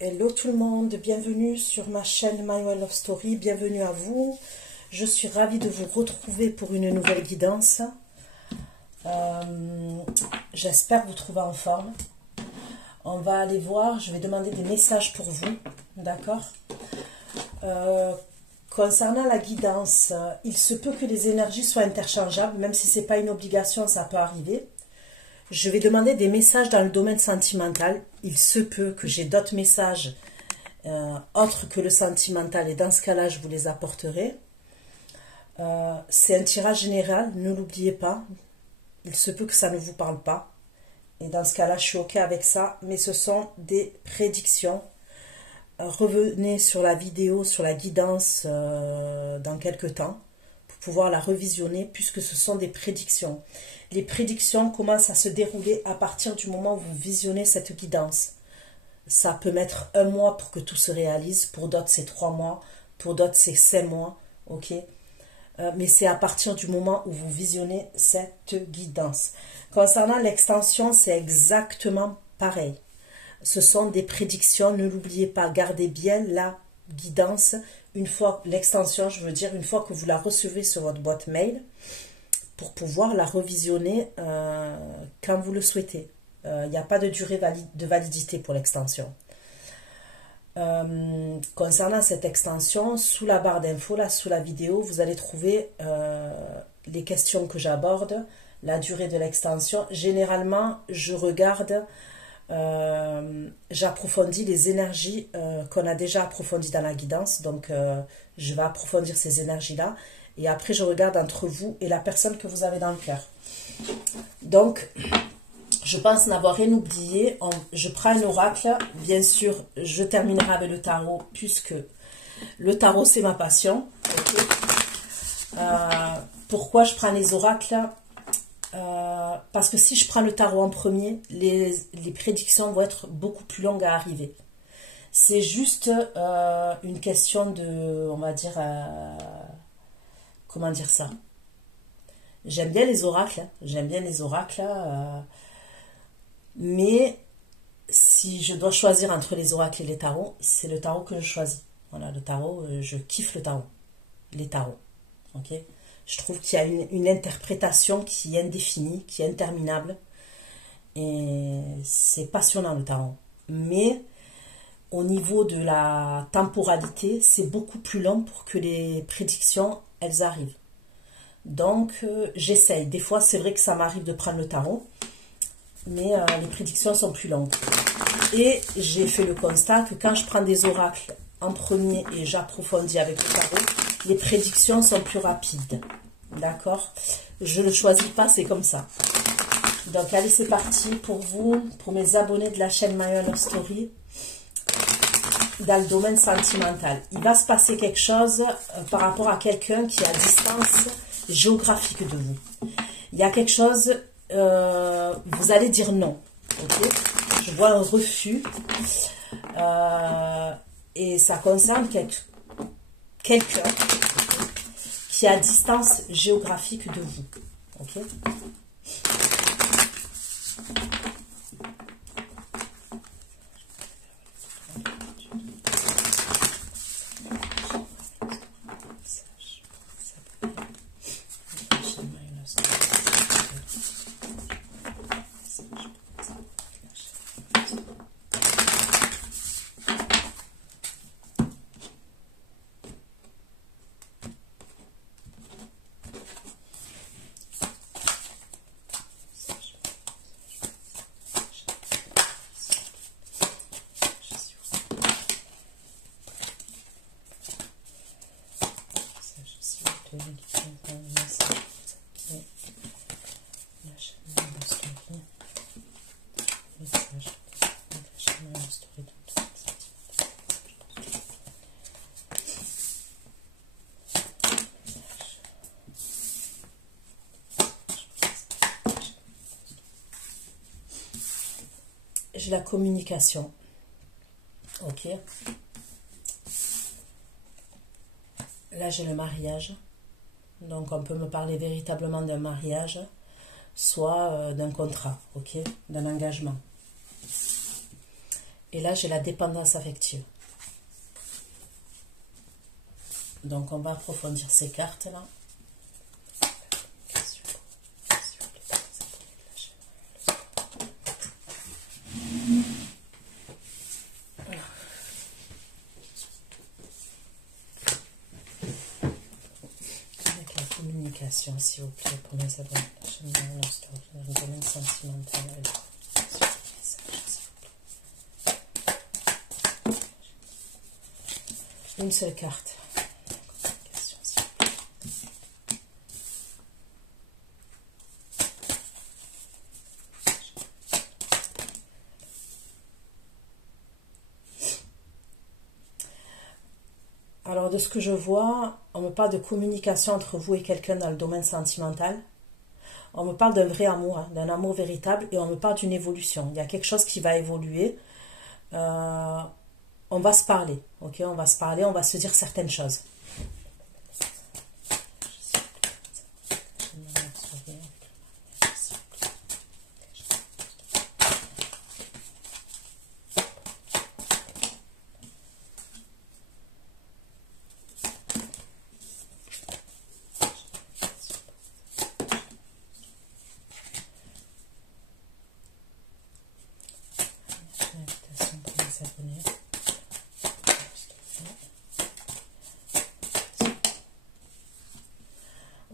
Hello tout le monde, bienvenue sur ma chaîne My Way Love Story, bienvenue à vous. Je suis ravie de vous retrouver pour une nouvelle guidance. J'espère vous trouver en forme. On va aller voir, je vais demander des messages pour vous, d'accord. Concernant la guidance, il se peut que les énergies soient interchangeables, même si ce n'est pas une obligation, ça peut arriver. Je vais demander des messages dans le domaine sentimental. Il se peut que j'ai d'autres messages autres que le sentimental et dans ce cas-là, je vous les apporterai. C'est un tirage général, ne l'oubliez pas. Il se peut que ça ne vous parle pas. Et dans ce cas-là, je suis OK avec ça. Mais ce sont des prédictions. Revenez sur la vidéo, sur la guidance dans quelques temps pour pouvoir la revisionner puisque ce sont des prédictions. Les prédictions commencent à se dérouler à partir du moment où vous visionnez cette guidance. Ça peut mettre 1 mois pour que tout se réalise, pour d'autres c'est 3 mois, pour d'autres c'est 5 mois, ok. Mais c'est à partir du moment où vous visionnez cette guidance. Concernant l'extension, c'est exactement pareil. Ce sont des prédictions, ne l'oubliez pas, gardez bien la guidance, une fois l'extension, je veux dire, une fois que vous la recevez sur votre boîte mail, pour pouvoir la revisionner quand vous le souhaitez. Il n'y a pas de durée de validité pour l'extension. Concernant cette extension, sous la barre d'infos, là, sous la vidéo, vous allez trouver les questions que j'aborde, la durée de l'extension. Généralement, je regarde, j'approfondis les énergies qu'on a déjà approfondies dans la guidance. Donc, je vais approfondir ces énergies-là. Et après, je regarde entre vous et la personne que vous avez dans le cœur. Donc, je pense n'avoir rien oublié. Je prends un oracle. Bien sûr, je terminerai avec le tarot, puisque le tarot, c'est ma passion. Okay. Pourquoi je prends les oracles? Parce que si je prends le tarot en premier, les prédictions vont être beaucoup plus longues à arriver. C'est juste une question de, on va dire... comment dire ça? J'aime bien les oracles, mais si je dois choisir entre les oracles et les tarots, c'est le tarot que je choisis. Voilà, le tarot, je kiffe le tarot, les tarots. Ok? Je trouve qu'il y a une interprétation qui est indéfinie, qui est interminable, et c'est passionnant le tarot. Mais au niveau de la temporalité, c'est beaucoup plus long pour que les prédictions elles arrivent. Donc, j'essaye. Des fois, c'est vrai que ça m'arrive de prendre le tarot, mais les prédictions sont plus longues. Et j'ai fait le constat que quand je prends des oracles en premier et j'approfondis avec le tarot, les prédictions sont plus rapides. D'accord? Je ne le choisis pas, c'est comme ça. Donc, allez, c'est parti pour vous, pour mes abonnés de la chaîne My Way Love Story. Dans le domaine sentimental, il va se passer quelque chose par rapport à quelqu'un qui est à distance géographique de vous. Il y a quelque chose, vous allez dire non. Okay? Je vois un refus et ça concerne quelqu'un qui est à distance géographique de vous. Okay? J'ai la communication. Ok. Là, j'ai le mariage. Donc, on peut me parler véritablement d'un mariage, soit d'un contrat, ok, d'un engagement. Et là, j'ai la dépendance affective. Donc, on va approfondir ces cartes-là. Avec la communication, s'il vous plaît, pour mes abonnés. J'aime bien l'histoire, le domaine sentimental. Une seule carte. Alors, de ce que je vois, on me parle de communication entre vous et quelqu'un dans le domaine sentimental. On me parle d'un vrai amour, hein, d'un amour véritable, et on me parle d'une évolution. Il y a quelque chose qui va évoluer. On va se parler, ok? On va se parler, on va se dire certaines choses.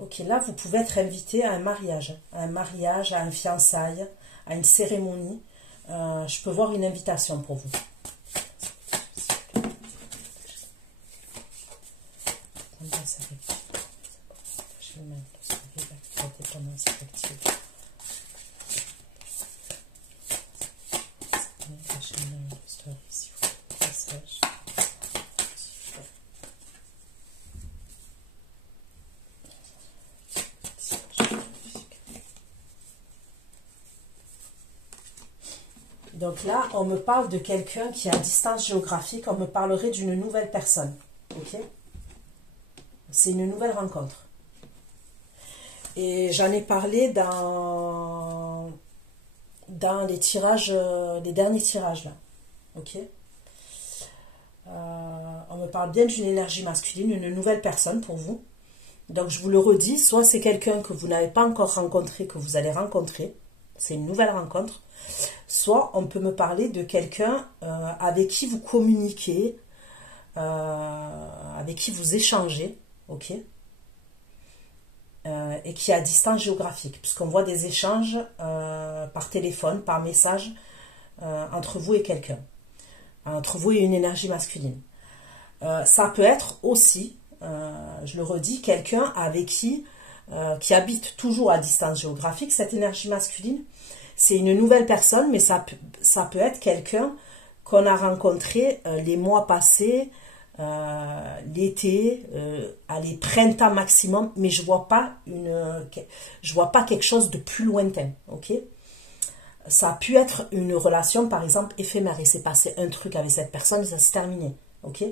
Ok, là, vous pouvez être invité à un mariage, à un fiançailles, à une cérémonie. Je peux voir une invitation pour vous. Donc là, on me parle de quelqu'un qui est à distance géographique. On me parlerait d'une nouvelle personne. Ok? C'est une nouvelle rencontre. Et j'en ai parlé dans les tirages, les derniers tirages là. Ok? On me parle bien d'une énergie masculine, une nouvelle personne pour vous. Donc je vous le redis, soit c'est quelqu'un que vous n'avez pas encore rencontré, que vous allez rencontrer. C'est une nouvelle rencontre. Soit on peut me parler de quelqu'un avec qui vous communiquez, avec qui vous échangez, ok, et qui est à distance géographique, puisqu'on voit des échanges par téléphone, par message, entre vous et quelqu'un, entre vous et une énergie masculine. Ça peut être aussi, je le redis, quelqu'un avec qui habite toujours à distance géographique, cette énergie masculine. C'est une nouvelle personne, mais ça peut être quelqu'un qu'on a rencontré les mois passés, l'été, allez, printemps maximum, mais je vois pas quelque chose de plus lointain, ok? Ça a pu être une relation, par exemple, éphémère. Il s'est passé un truc avec cette personne et ça s'est terminé, ok?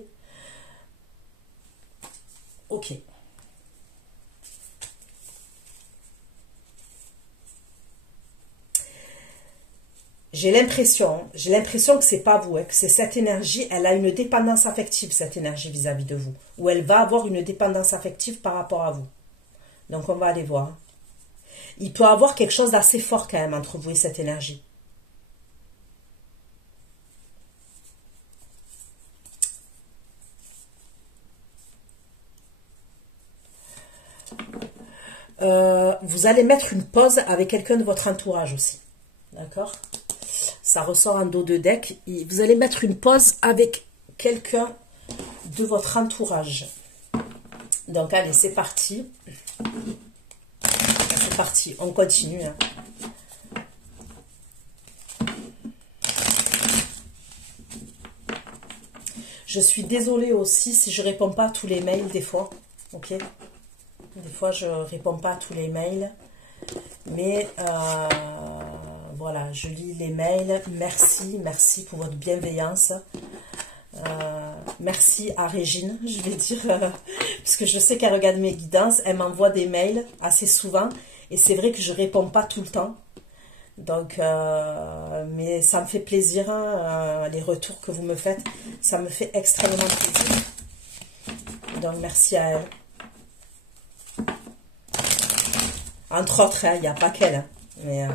Ok. J'ai l'impression que c'est pas vous, hein, que c'est cette énergie, elle a une dépendance affective, cette énergie vis-à-vis de vous, ou elle va avoir une dépendance affective par rapport à vous. Donc on va aller voir. Il peut y avoir quelque chose d'assez fort quand même entre vous et cette énergie. Vous allez mettre une pause avec quelqu'un de votre entourage aussi. D'accord ? Ça ressort en dos de deck. Et vous allez mettre une pause avec quelqu'un de votre entourage. Donc, allez, c'est parti. C'est parti. On continue. Hein. Je suis désolée aussi si je ne réponds pas à tous les mails des fois. Ok ? Des fois, je ne réponds pas à tous les mails. Mais voilà, je lis les mails. Merci pour votre bienveillance. Merci à Régine, je vais dire, parce que je sais qu'elle regarde mes guidances. Elle m'envoie des mails assez souvent. Et c'est vrai que je ne réponds pas tout le temps. Donc, mais ça me fait plaisir, hein, les retours que vous me faites, ça me fait extrêmement plaisir. Donc, merci à elle. Entre autres, il n'y a pas qu'elle, hein, mais...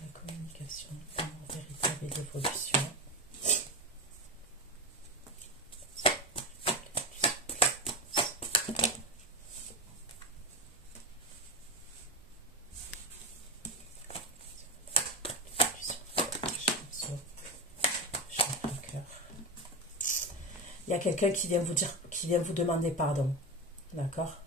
la communication, l'amour véritable et l'évolution. Il y a quelqu'un qui vient vous dire, qui vient vous demander pardon. D'accord?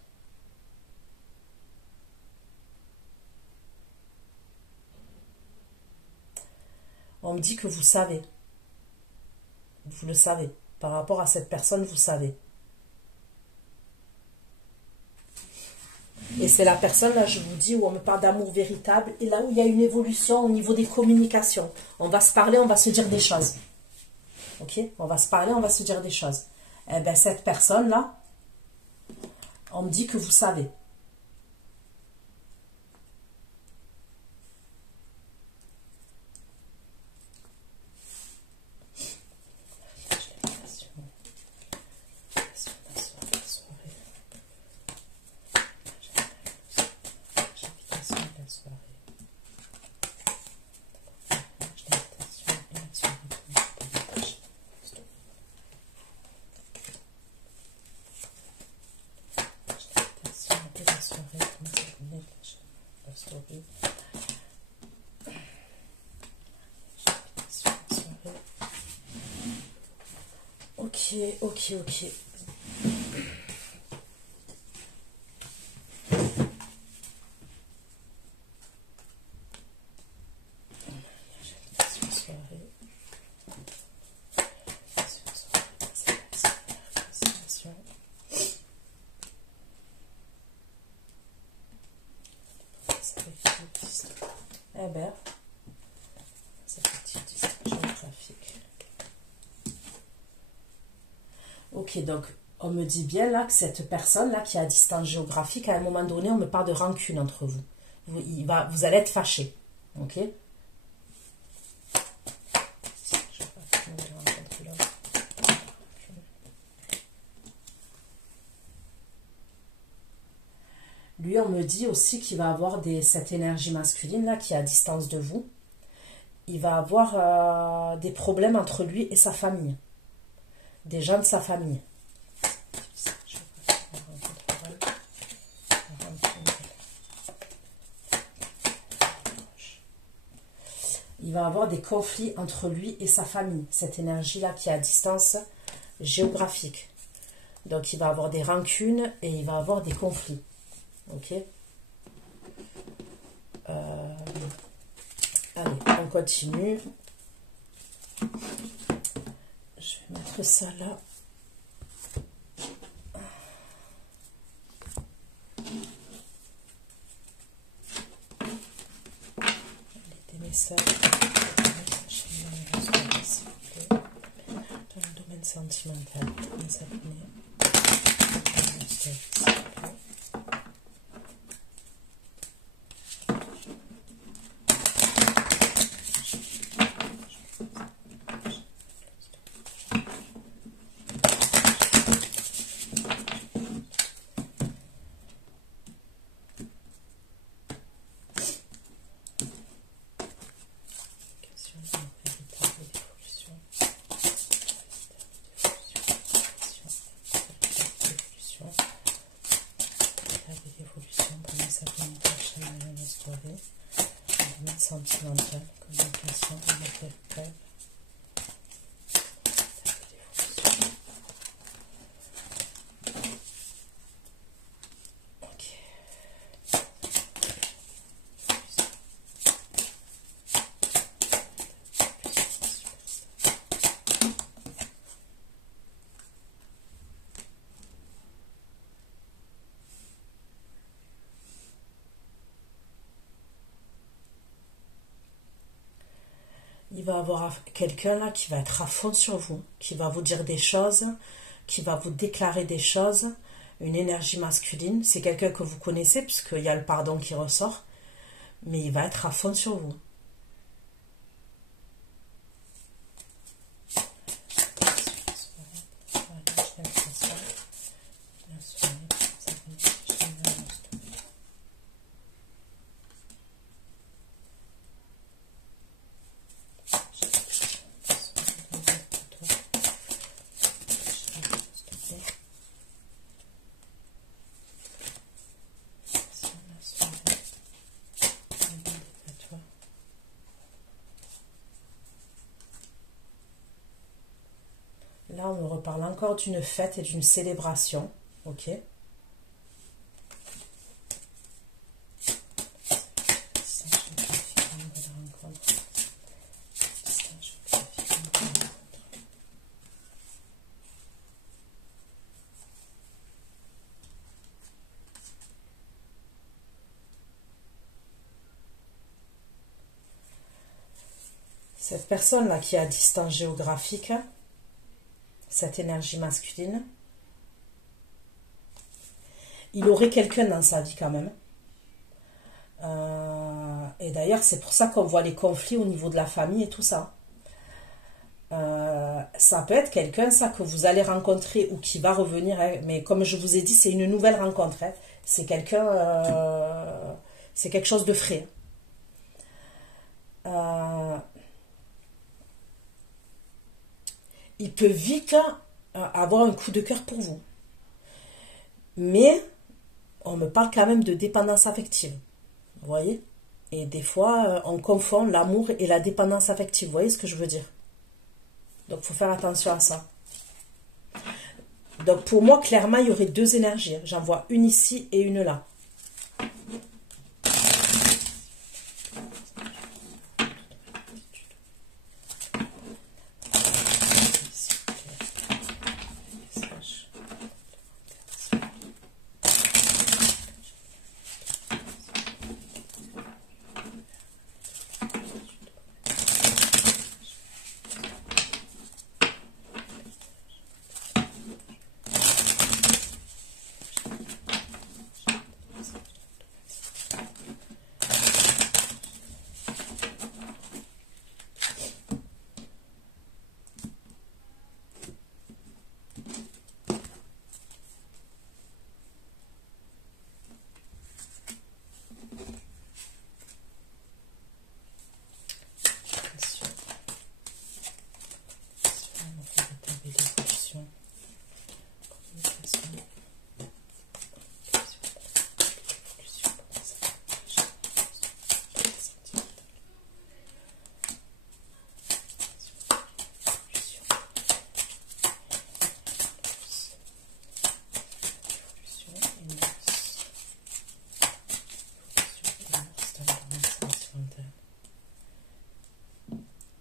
On me dit que vous savez. Vous le savez. Par rapport à cette personne, vous savez. Et c'est la personne, là, je vous dis, où on me parle d'amour véritable. Et là où il y a une évolution au niveau des communications. On va se parler, on va se dire des choses. Ok? On va se parler, on va se dire des choses. Eh bien, cette personne-là, on me dit que vous savez. Ok. Eh bien, cette petite distance géographique. Ok, donc on me dit bien là que cette personne-là qui est à distance géographique, à un moment donné, on me parle de rancune entre vous. Vous allez être fâchés. Ok? Lui, on me dit aussi qu'il va avoir cette énergie masculine là qui est à distance de vous. Il va avoir des problèmes entre lui et sa famille. Des gens de sa famille. Il va avoir des conflits entre lui et sa famille. Cette énergie-là qui est à distance géographique. Donc il va avoir des rancunes et il va avoir des conflits. Ok? Allez, on continue. Je vais mettre ça là. Des messages. Dans le domaine sentimental. va avoir quelqu'un là qui va être à fond sur vous, qui va vous dire des choses, qui va vous déclarer des choses, une énergie masculine. C'est quelqu'un que vous connaissez, puisqu'il y a le pardon qui ressort, mais il va être à fond sur vous. Là, on me reparle encore d'une fête et d'une célébration. Ok. Cette personne-là qui est à distance géographique, cette énergie masculine, il aurait quelqu'un dans sa vie quand même. Et d'ailleurs, c'est pour ça qu'on voit les conflits au niveau de la famille et tout ça. Ça peut être quelqu'un, ça, que vous allez rencontrer ou qui va revenir. Hein, mais comme je vous ai dit, c'est une nouvelle rencontre. Hein. C'est quelqu'un... c'est quelque chose de frais. Il peut vite avoir un coup de cœur pour vous. Mais on me parle quand même de dépendance affective. Vous voyez? Et des fois, on confond l'amour et la dépendance affective. Vous voyez ce que je veux dire? Donc, il faut faire attention à ça. Donc, pour moi, clairement, il y aurait deux énergies. J'en vois une ici et une là.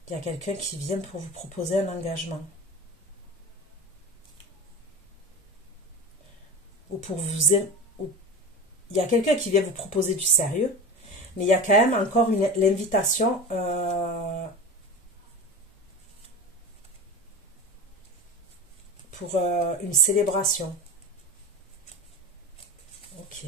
Il y a quelqu'un qui vient pour vous proposer un engagement. Ou pour vous... Il y a quelqu'un qui vient vous proposer du sérieux, mais il y a quand même encore l'invitation pour une célébration. Ok.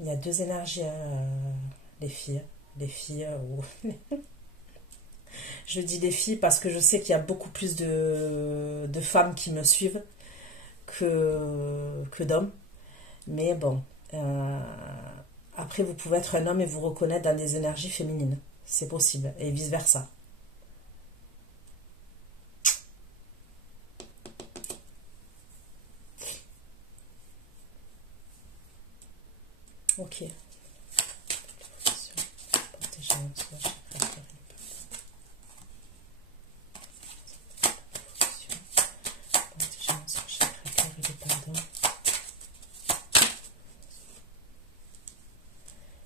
Il y a deux énergies, les filles. Les filles, je dis les filles parce que je sais qu'il y a beaucoup plus de femmes qui me suivent que d'hommes. Mais bon, après vous pouvez être un homme et vous reconnaître dans des énergies féminines. C'est possible. Et vice-versa. Ok.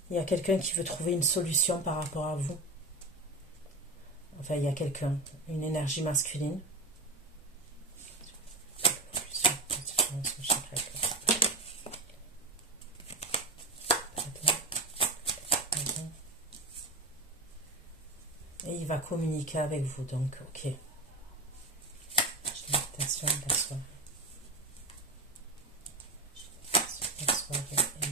Il y a quelqu'un qui veut trouver une solution par rapport à vous. Enfin, il y a quelqu'un, une énergie masculine. Et il va communiquer avec vous, donc, ok. Méditation de la soirée. La soirée et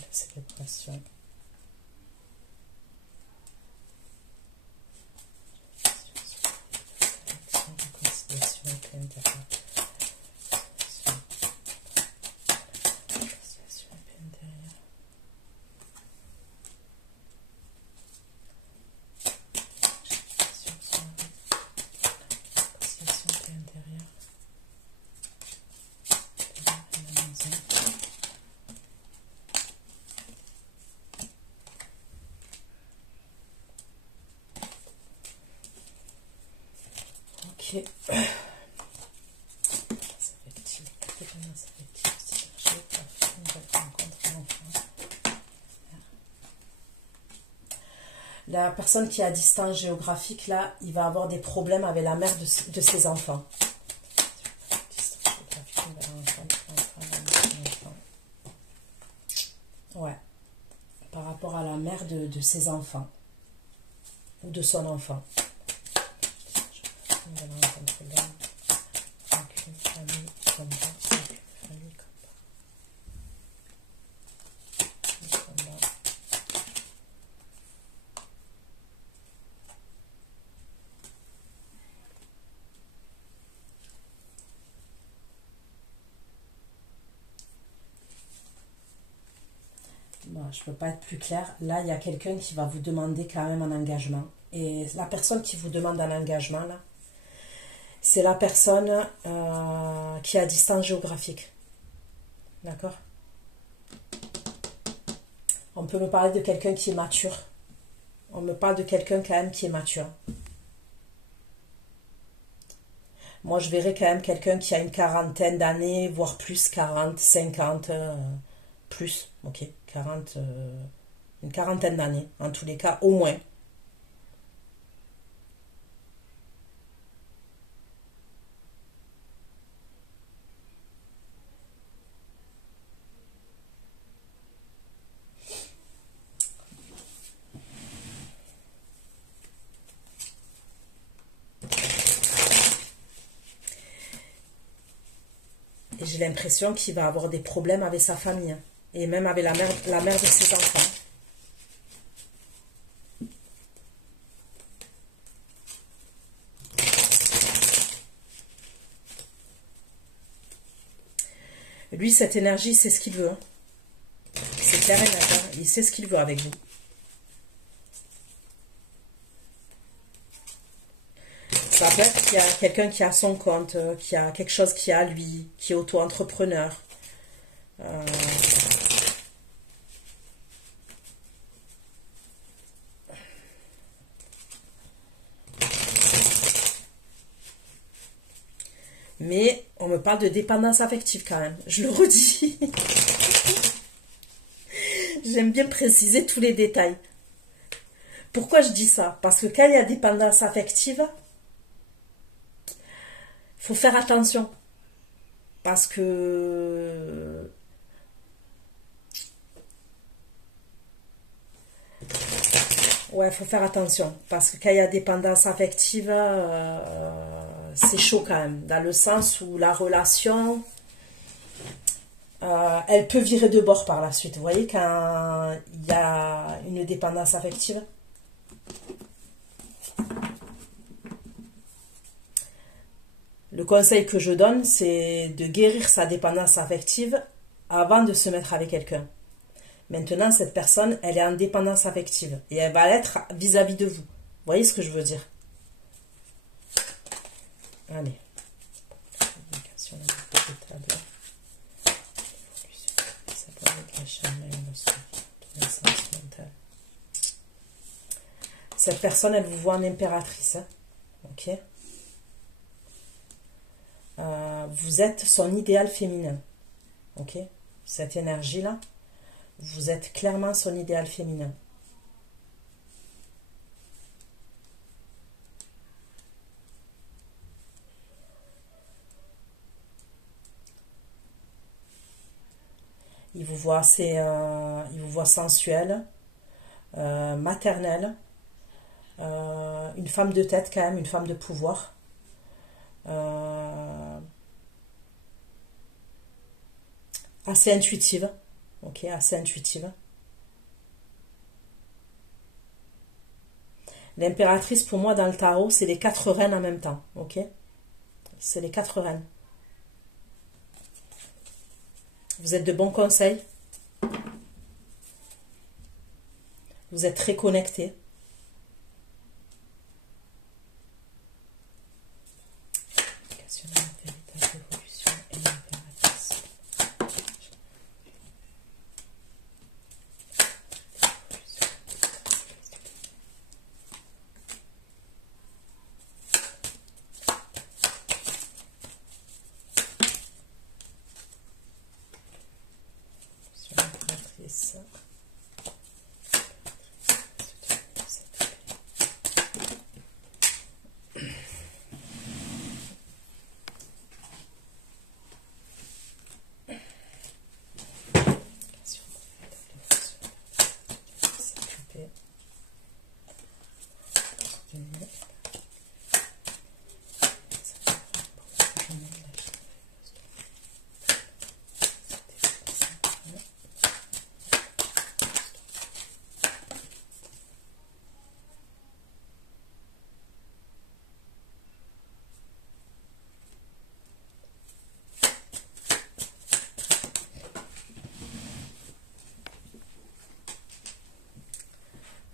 la célébration. Ok. La personne qui est à distance géographique, là, il va avoir des problèmes avec la mère de ses enfants. Ouais. Par rapport à la mère de ses enfants. Ou de son enfant. Bon, je ne peux pas être plus claire. Là, il y a quelqu'un qui va vous demander quand même un engagement. Et la personne qui vous demande un engagement, là, c'est la personne qui est à distance géographique. D'accord? On peut me parler de quelqu'un qui est mature. On me parle de quelqu'un quand même qui est mature. Moi, je verrais quand même quelqu'un qui a une quarantaine d'années, voire plus, 40, 50, plus, ok, 40, une quarantaine d'années, en tous les cas, au moins. Et j'ai l'impression qu'il va avoir des problèmes avec sa famille, hein, et même avec la mère de ses enfants. Lui, cette énergie, c'est ce qu'il veut. Hein. C'est clair et net. Hein. Il sait ce qu'il veut avec vous. Ça peut être qu'il y a quelqu'un qui a son compte, qui a quelque chose qui a lui, qui est auto-entrepreneur. Mais on me parle de dépendance affective quand même. Je le redis. J'aime bien préciser tous les détails. Pourquoi je dis ça? Parce que quand il y a dépendance affective, il faut faire attention. Parce que... Ouais, il faut faire attention. Parce que quand il y a dépendance affective, c'est chaud quand même. Dans le sens où la relation, elle peut virer de bord par la suite. Vous voyez, quand il y a une dépendance affective. Le conseil que je donne, c'est de guérir sa dépendance affective avant de se mettre avec quelqu'un. Maintenant, cette personne, elle est en dépendance affective. Et elle va l'être vis-à-vis de vous. Vous voyez ce que je veux dire? Allez. Cette personne, elle vous voit en impératrice. Hein. Ok. Vous êtes son idéal féminin. Ok. Cette énergie-là, vous êtes clairement son idéal féminin. Il vous voit il vous voit sensuel, maternel, une femme de tête quand même, une femme de pouvoir. Assez intuitive, ok, assez intuitive. L'impératrice, pour moi, dans le tarot, c'est les 4 reines en même temps, ok. C'est les 4 reines. Vous êtes de bons conseils. Vous êtes très connectés.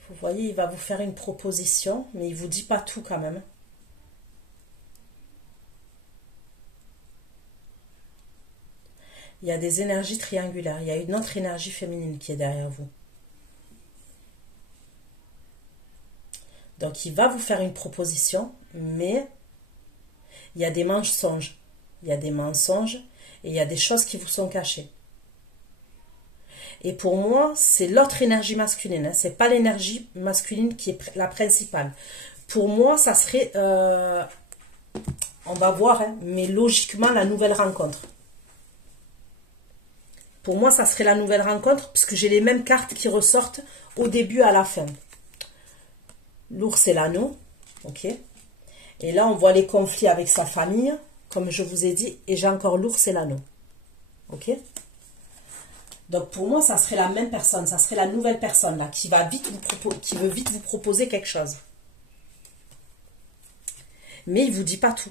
Vous voyez, il va vous faire une proposition, mais il ne vous dit pas tout quand même. Il y a des énergies triangulaires. Il y a une autre énergie féminine qui est derrière vous. Donc, il va vous faire une proposition, mais il y a des mensonges. Il y a des mensonges et il y a des choses qui vous sont cachées. Et pour moi, c'est l'autre énergie masculine. Hein. Ce n'est pas l'énergie masculine qui est la principale. Pour moi, ça serait... on va voir, hein, mais logiquement, la nouvelle rencontre. Pour moi, ça serait la nouvelle rencontre, puisque j'ai les mêmes cartes qui ressortent au début à la fin. L'ours et l'anneau. Ok. Et là, on voit les conflits avec sa famille, comme je vous ai dit. Et j'ai encore l'ours et l'anneau. Ok. Donc pour moi, ça serait la même personne, ça serait la nouvelle personne là, qui veut vite vous proposer quelque chose. Mais il ne vous dit pas tout.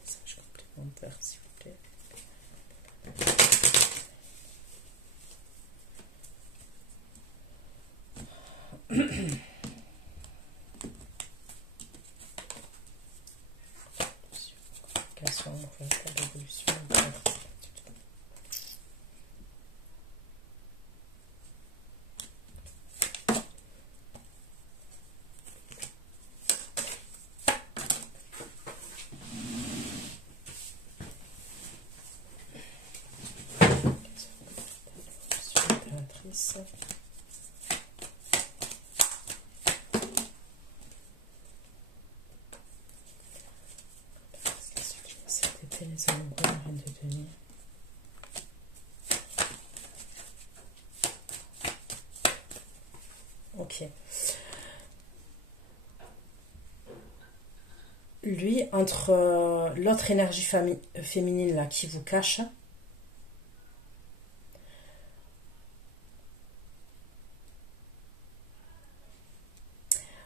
Message complémentaire, s'il vous plaît. C'était les amoureux, la reine de denier. Ok. Lui, entre l'autre énergie féminine là qui vous cache,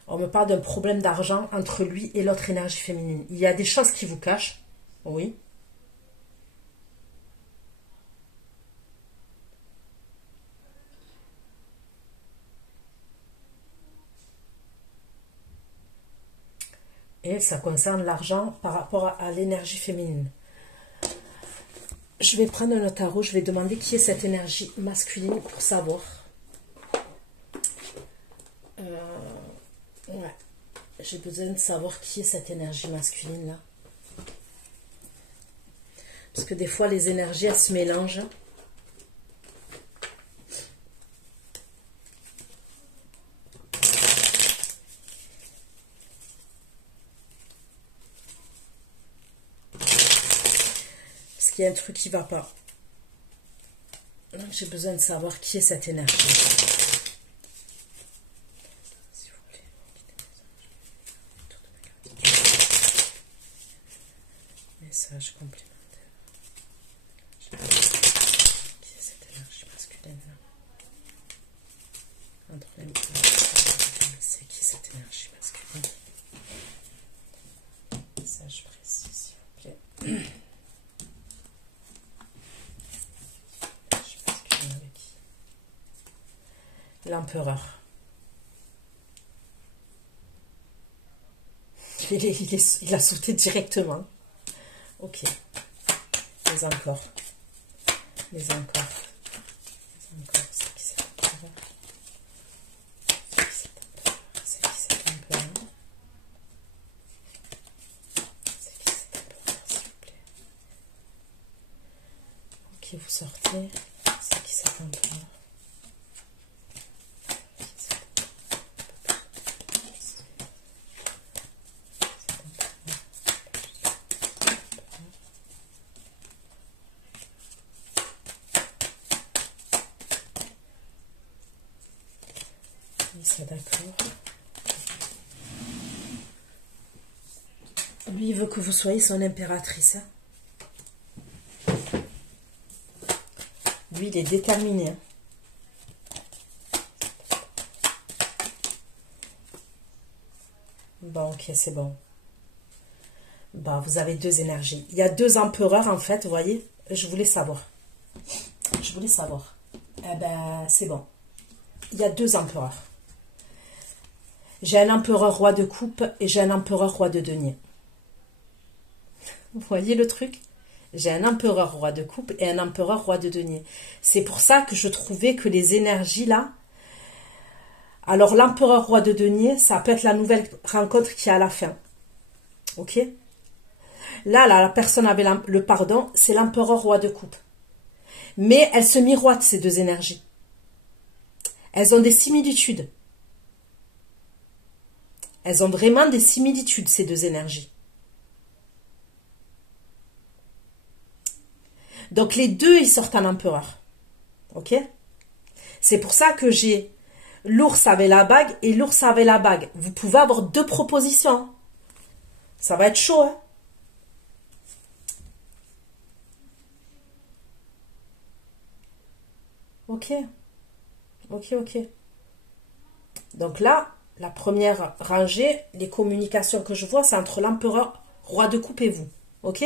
on me parle d'un problème d'argent entre lui et l'autre énergie féminine. Il y a des choses qui vous cachent, oui. ça concerne l'argent par rapport à l'énergie féminine. Je vais prendre un autre tarot, je vais demander qui est cette énergie masculine pour savoir. Ouais, j'ai besoin de savoir qui est cette énergie masculine là. Parce que des fois les énergies elles se mélangent. Il y a un truc qui ne va pas. Donc j'ai besoin de savoir qui est cette énergie. Message complémentaire. Qui est cette énergie masculine là? Entre les deux, c'est qui cette énergie masculine? Message précis, s'il vous plaît. L'empereur. Il a sauté directement. Ok. Les encore. Les encore. Les encore. C'est qui cet empereur? C'est qui cet empereur? C'est qui cet empereur, s'il vous plaît? Ok, vous sortez. C'est qui cet empereur? Ça, d'accord. Lui, il veut que vous soyez son impératrice. Hein. Lui, il est déterminé. Hein. Bon, ok, c'est bon. Bah, vous avez deux énergies. Il y a deux empereurs, en fait, vous voyez. Je voulais savoir. Je voulais savoir. Eh ben, c'est bon. Il y a deux empereurs. J'ai un empereur roi de coupe et j'ai un empereur roi de denier. Vous voyez le truc? J'ai un empereur roi de coupe et un empereur roi de denier. C'est pour ça que je trouvais que les énergies là... Alors l'empereur roi de denier, ça peut être la nouvelle rencontre qui est à la fin. Ok? Là, la personne avait le pardon, c'est l'empereur roi de coupe. Mais elles se miroitent, ces deux énergies. Elles ont des similitudes. Elles ont vraiment des similitudes, ces deux énergies. Donc, les deux, ils sortent en empereur. Ok? C'est pour ça que j'ai l'ours avec la bague et l'ours avec la bague. Vous pouvez avoir deux propositions. Ça va être chaud, hein? Ok. Ok, ok. Donc là... La première rangée, les communications que je vois, c'est entre l'empereur roi de coupe et vous. Ok?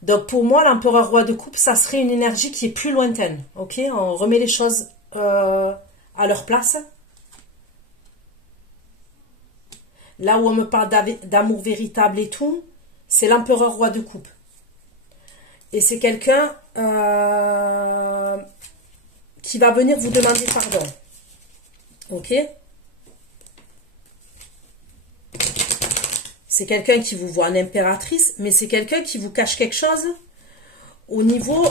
Donc pour moi, l'empereur roi de coupe, ça serait une énergie qui est plus lointaine. Ok? On remet les choses à leur place. Là où on me parle d'amour véritable et tout, c'est l'empereur roi de coupe. Et c'est quelqu'un qui va venir vous demander pardon. Ok? C'est quelqu'un qui vous voit en impératrice, mais c'est quelqu'un qui vous cache quelque chose au niveau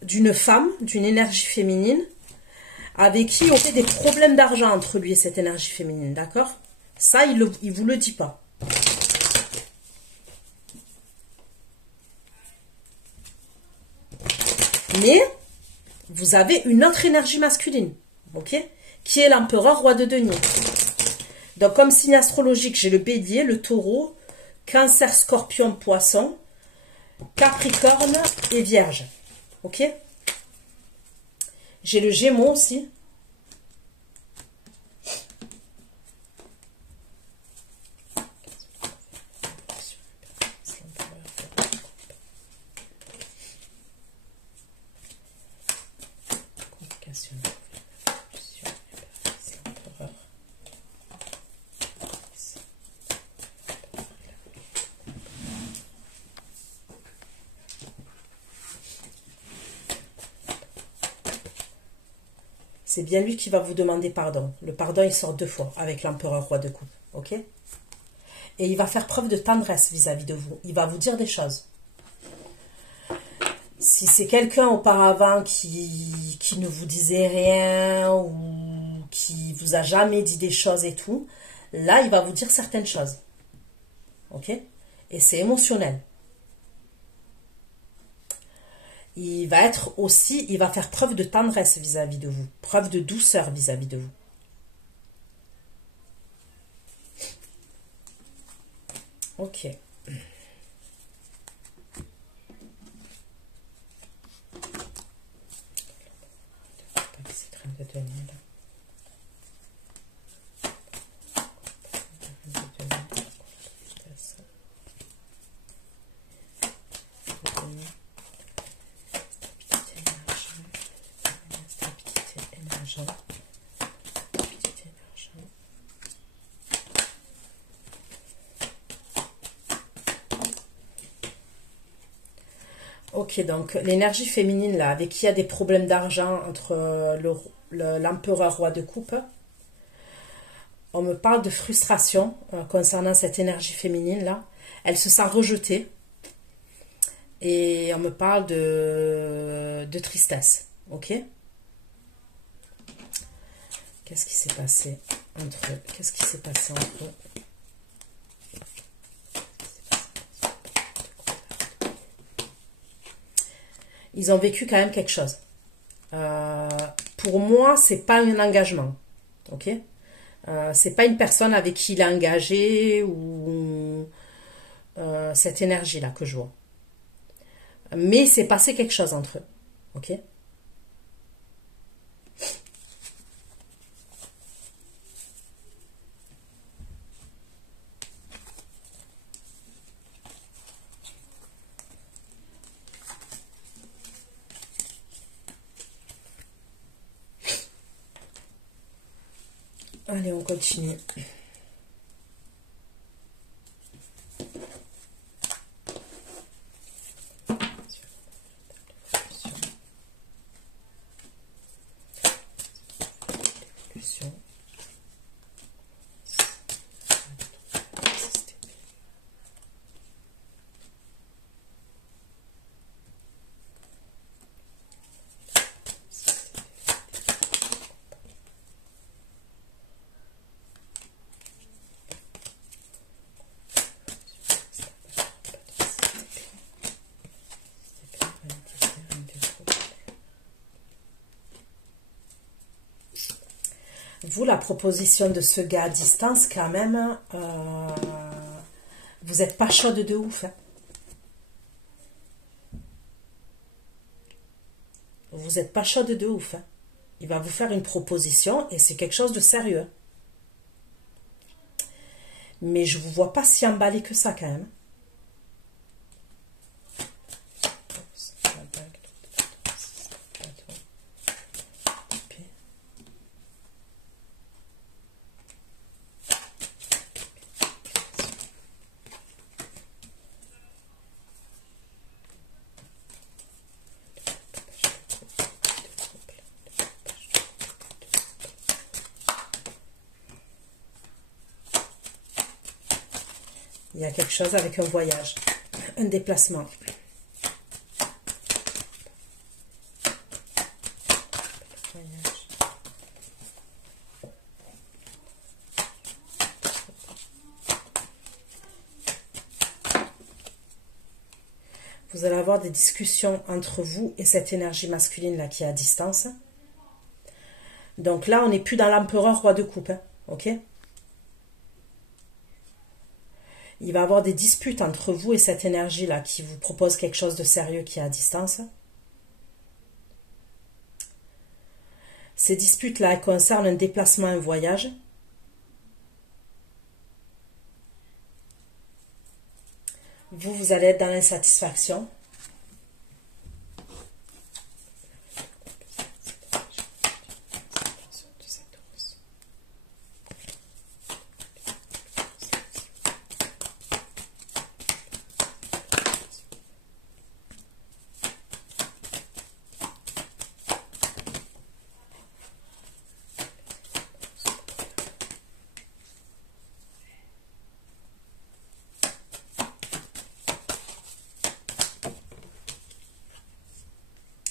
d'une femme, d'une énergie féminine, avec qui il y aurait des problèmes d'argent entre lui et cette énergie féminine, d'accord? Ça, il vous le dit pas. Mais vous avez une autre énergie masculine, ok? Qui est l'empereur roi de denier. Donc, comme signe astrologique, j'ai le bélier, le taureau, cancer, scorpion, poisson, capricorne et vierge. Ok? J'ai le gémeaux aussi. C'est bien lui qui va vous demander pardon. Le pardon, il sort 2 fois avec l'empereur roi de coupe. Ok? Et il va faire preuve de tendresse vis-à-vis de vous. Il va vous dire des choses. Si c'est quelqu'un auparavant qui ne vous disait rien ou qui vous a jamais dit des choses et tout, là, il va vous dire certaines choses. Ok? Et c'est émotionnel. Il va être aussi, il va faire preuve de tendresse vis-à-vis de vous, preuve de douceur vis-à-vis de vous. Ok. Ok, donc l'énergie féminine là, avec qui il y a des problèmes d'argent entre l'empereur roi de coupe, on me parle de frustration concernant cette énergie féminine là. Elle se sent rejetée et on me parle de tristesse. Ok? Qu'est-ce qui s'est passé entre eux? Qu'est-ce qui s'est passé entre eux? Ils ont vécu quand même quelque chose. Pour moi, c'est pas un engagement. Ok? C'est pas une personne avec qui il est engagé ou cette énergie-là que je vois. Mais c'est passé quelque chose entre eux. Ok? Allez, on continue. Vous, la proposition de ce gars à distance, quand même, vous n'êtes pas chaude de ouf. Hein. Vous n'êtes pas chaude de ouf. Hein. Il va vous faire une proposition et c'est quelque chose de sérieux. Mais je ne vous vois pas si emballé que ça, quand même. Il y a quelque chose avec un voyage, un déplacement. Vous allez avoir des discussions entre vous et cette énergie masculine là qui est à distance. Donc là, on n'est plus dans l'empereur roi de coupe, hein, ok? Il va y avoir des disputes entre vous et cette énergie-là qui vous propose quelque chose de sérieux qui est à distance. Ces disputes-là concernent un déplacement, un voyage. Vous allez être dans l'insatisfaction.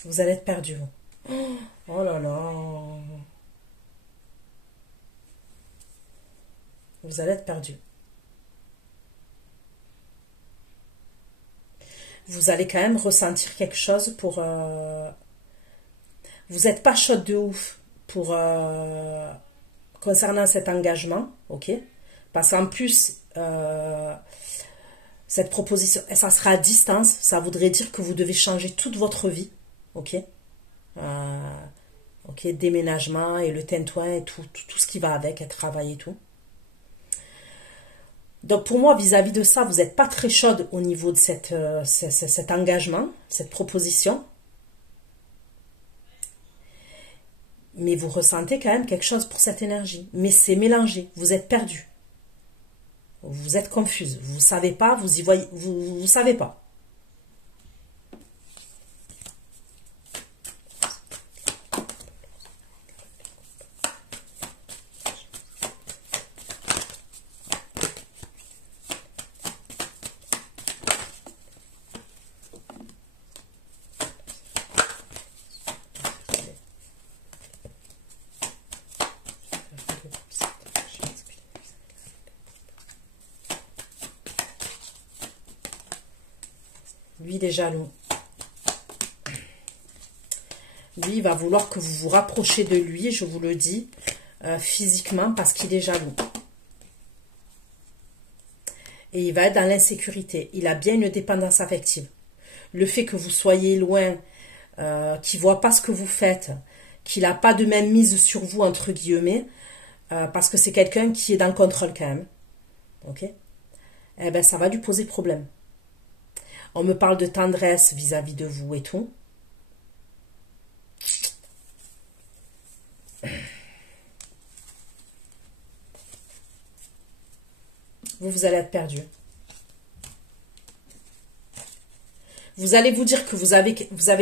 Vous allez être perdu, vous. Oh là là. Vous allez être perdu. Vous allez quand même ressentir quelque chose pour... Vous n'êtes pas chaude de ouf pour... concernant cet engagement, ok? Parce qu'en plus, cette proposition, ça sera à distance, ça voudrait dire que vous devez changer toute votre vie, ok? Ok, déménagement et le tintouin et tout ce qui va avec, et travail et tout. Donc pour moi, vis-à-vis de ça, vous n'êtes pas très chaude au niveau de cet engagement, cette proposition. Mais vous ressentez quand même quelque chose pour cette énergie. Mais c'est mélangé, vous êtes perdu. Vous êtes confuse, vous ne savez pas, vous y voyez, vous savez pas. Lui, il est jaloux. Lui, il va vouloir que vous vous rapprochiez de lui, je vous le dis, physiquement, parce qu'il est jaloux. Et il va être dans l'insécurité. Il a bien une dépendance affective. Le fait que vous soyez loin, qu'il ne voit pas ce que vous faites, qu'il n'a pas de même mise sur vous, entre guillemets, parce que c'est quelqu'un qui est dans le contrôle quand même. Ok? Eh ben, ça va lui poser problème. On me parle de tendresse vis-à-vis de vous et tout. Vous allez être perdu. Vous allez vous dire que vous avez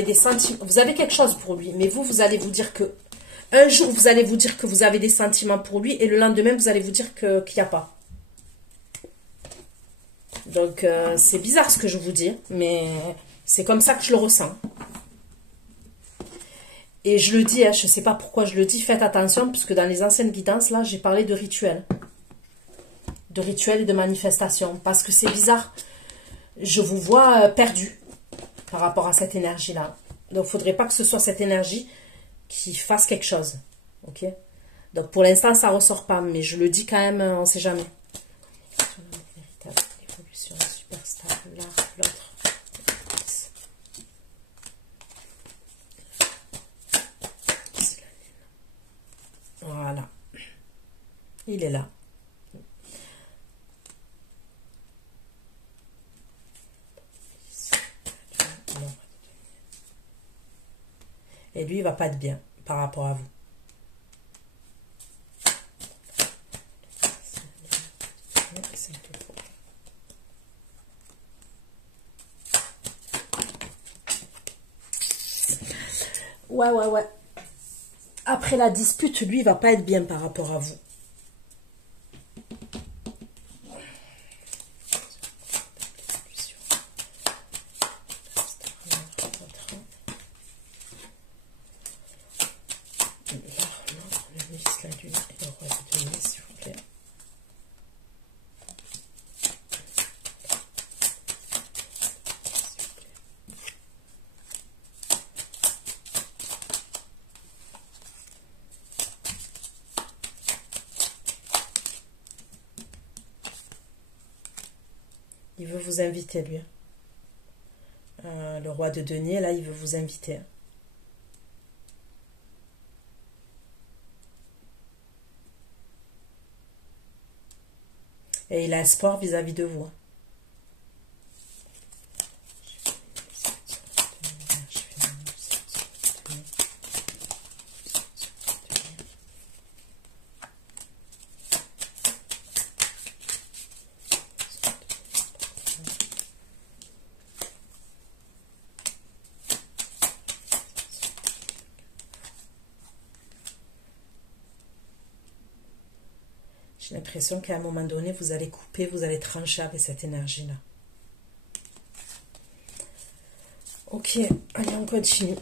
des sentiments, vous avez quelque chose pour lui, mais vous allez vous dire que un jour vous allez vous dire que vous avez des sentiments pour lui et le lendemain vous allez vous dire qu'il n'y a pas. Donc c'est bizarre ce que je vous dis, mais c'est comme ça que je le ressens. Et je le dis, hein, je ne sais pas pourquoi je le dis, faites attention, puisque dans les anciennes guidances, là, j'ai parlé de rituels. De rituels et de manifestations. Parce que c'est bizarre. Je vous vois perdu par rapport à cette énergie-là. Donc, il ne faudrait pas que ce soit cette énergie qui fasse quelque chose. Ok? Donc, pour l'instant, ça ne ressort pas, mais je le dis quand même, on ne sait jamais. Évolution super stable, là, l'autre. Voilà. Il est là. Et lui, il va pas être bien par rapport à vous. Ouais. Après la dispute, lui, il va pas être bien par rapport à vous. Il veut vous inviter, lui. Le roi de denier, là, il veut vous inviter. Et il a espoir vis-à-vis de vous. J'ai l'impression qu'à un moment donné, vous allez couper, vous allez trancher avec cette énergie-là. Ok, allez, on continue.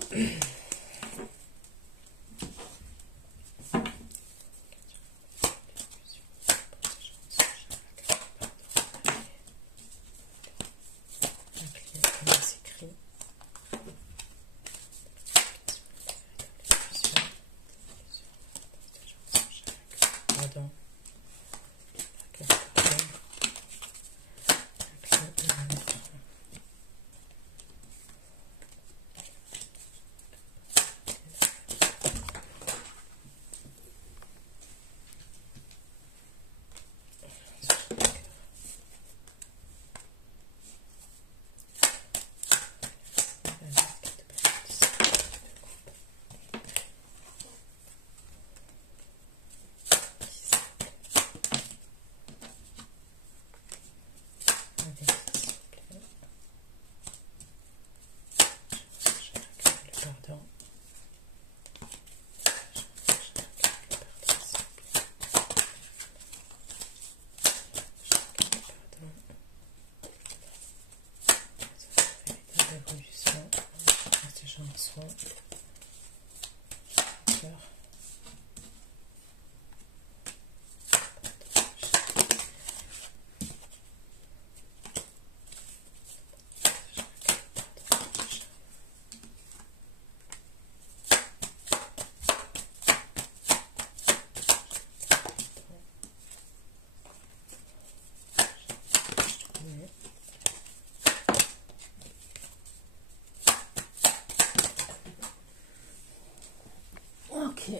Ok,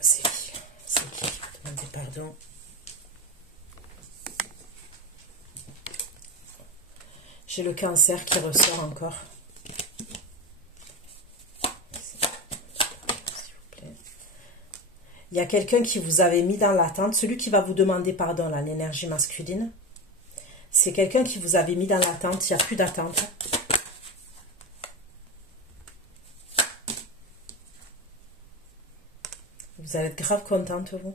c'est qui demandez pardon. J'ai le cancer qui ressort encore. S'il vous plaît. Il y a quelqu'un qui vous avait mis dans l'attente, celui qui va vous demander pardon, là, l'énergie masculine. C'est quelqu'un qui vous avait mis dans l'attente, il n'y a plus d'attente. Vous allez être grave contente, vous.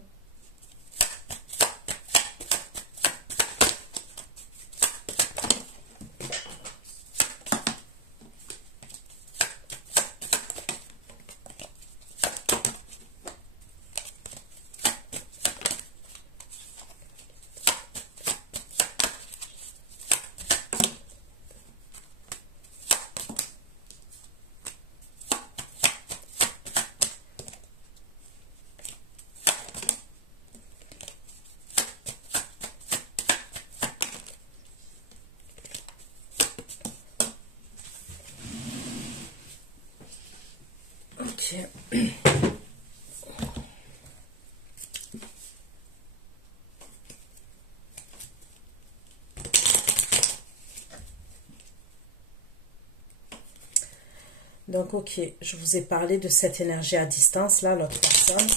Donc, ok, je vous ai parlé de cette énergie à distance, là, l'autre personne.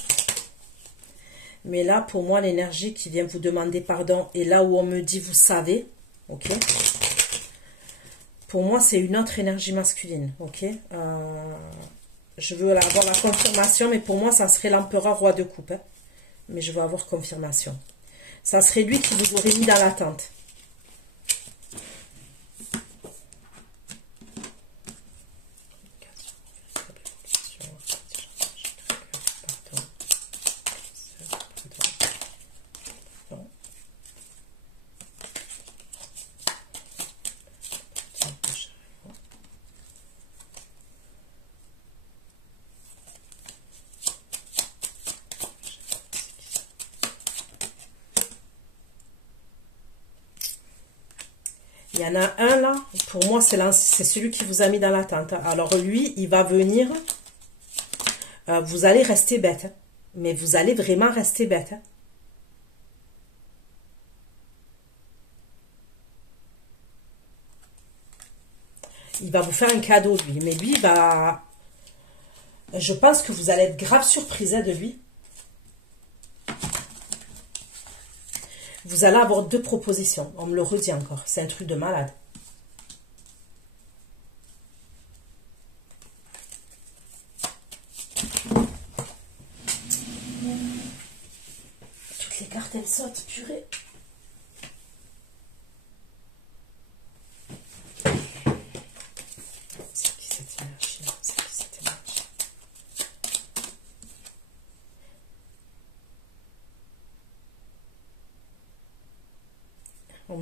Mais là, pour moi, l'énergie qui vient vous demander pardon, et là où on me dit, vous savez, ok. Pour moi, c'est une autre énergie masculine, ok. Je veux avoir la confirmation, mais pour moi, ça serait l'empereur roi de coupe. Hein. Mais je veux avoir confirmation. Ça serait lui qui vous aurait mis dans l'attente. Il y en a un là, pour moi c'est celui qui vous a mis dans l'attente. Alors lui, il va venir, vous allez rester bête, hein, mais vous allez vraiment rester bête. Hein. Il va vous faire un cadeau lui, mais lui va... Je pense que vous allez être grave surprise hein, de lui. Vous allez avoir 2 propositions. On me le redit encore. C'est un truc de malade. Toutes les cartes, elles sautent, purée.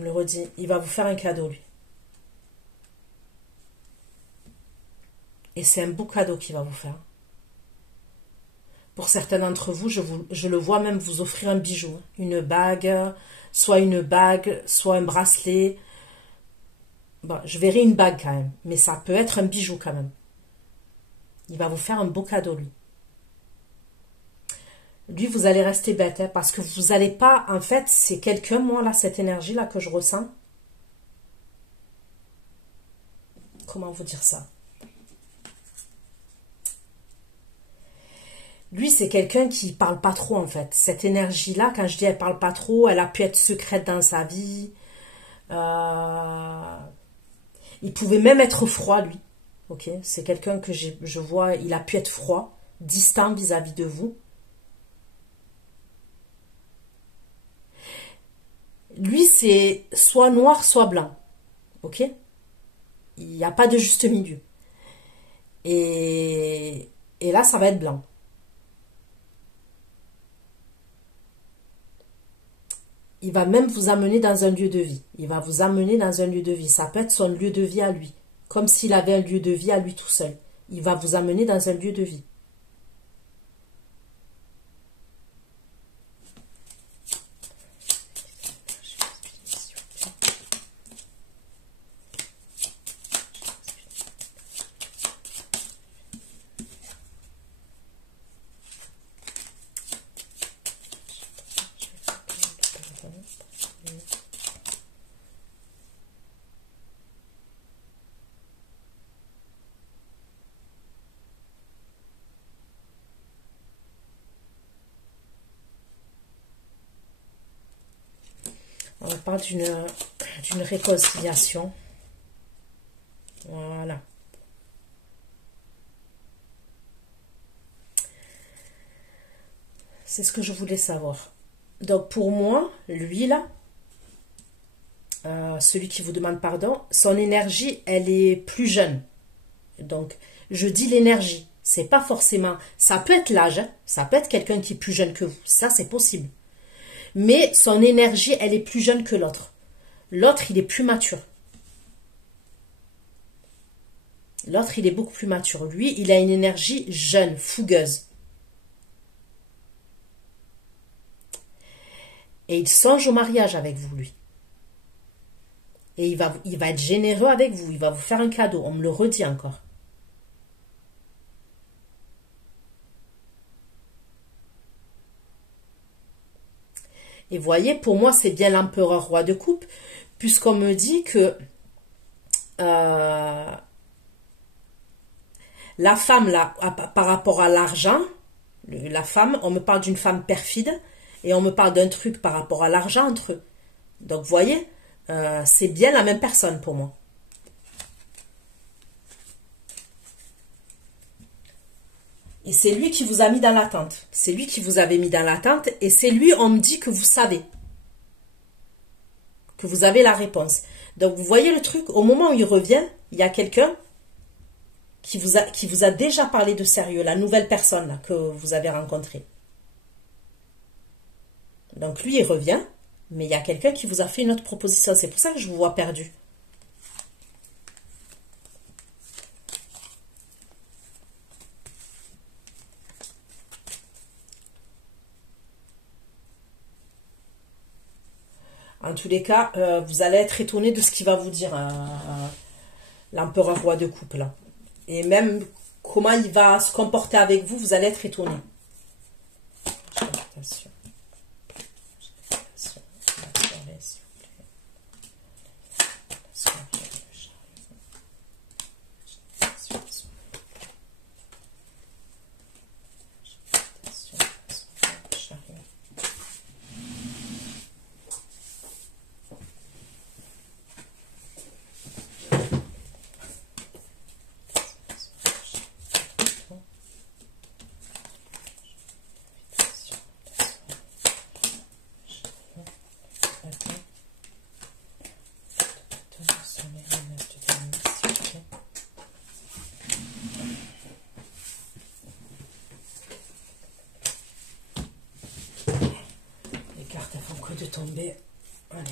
me le redit, il va vous faire un cadeau, lui. Et c'est un beau cadeau qu'il va vous faire. Pour certains d'entre vous, je le vois même vous offrir un bijou, une bague, soit un bracelet. Bon, je verrai une bague quand même, mais ça peut être un bijou quand même. Il va vous faire un beau cadeau, lui. Lui, vous allez rester bête, hein, parce que vous n'allez pas... En fait, c'est quelqu'un, moi, là, cette énergie-là que je ressens. Comment vous dire ça? Lui, c'est quelqu'un qui parle pas trop, en fait. Cette énergie-là, quand je dis elle parle pas trop, elle a pu être secrète dans sa vie. Il pouvait même être froid, lui. Ok, c'est quelqu'un que je vois, il a pu être froid, distant vis-à-vis de vous. Lui, c'est soit noir, soit blanc. Ok? Il n'y a pas de juste milieu. Et là, ça va être blanc. Il va même vous amener dans un lieu de vie. Il va vous amener dans un lieu de vie. Ça peut être son lieu de vie à lui. Comme s'il avait un lieu de vie à lui tout seul. Il va vous amener dans un lieu de vie. On parle d'une réconciliation. Voilà. C'est ce que je voulais savoir. Donc pour moi, lui là, celui qui vous demande pardon, son énergie, elle est plus jeune. Donc je dis l'énergie. C'est pas forcément... Ça peut être l'âge, hein, ça peut être quelqu'un qui est plus jeune que vous. Ça, c'est possible. Mais son énergie, elle est plus jeune que l'autre. L'autre, il est plus mature. L'autre, il est beaucoup plus mature. Lui, il a une énergie jeune, fougueuse. Et il songe au mariage avec vous, lui. Et il va être généreux avec vous. Il va vous faire un cadeau. On me le redit encore. Et voyez, pour moi, c'est bien l'empereur roi de coupe, puisqu'on me dit que la femme, là, par rapport à l'argent, la femme, on me parle d'une femme perfide, et on me parle d'un truc par rapport à l'argent entre eux. Donc, vous voyez, c'est bien la même personne pour moi. Et c'est lui qui vous a mis dans l'attente. C'est lui qui vous avait mis dans l'attente. Et c'est lui, on me dit que vous savez. Que vous avez la réponse. Donc, vous voyez le truc, au moment où il revient, il y a quelqu'un qui vous a déjà parlé de sérieux. La nouvelle personne là, que vous avez rencontrée. Donc, lui, il revient. Mais il y a quelqu'un qui vous a fait une autre proposition. C'est pour ça que je vous vois perdu. En tous les cas, vous allez être étonné de ce qu'il va vous dire, l'empereur roi de coupe, là. Et même comment il va se comporter avec vous, vous allez être étonné. Attention. De tomber. Allez.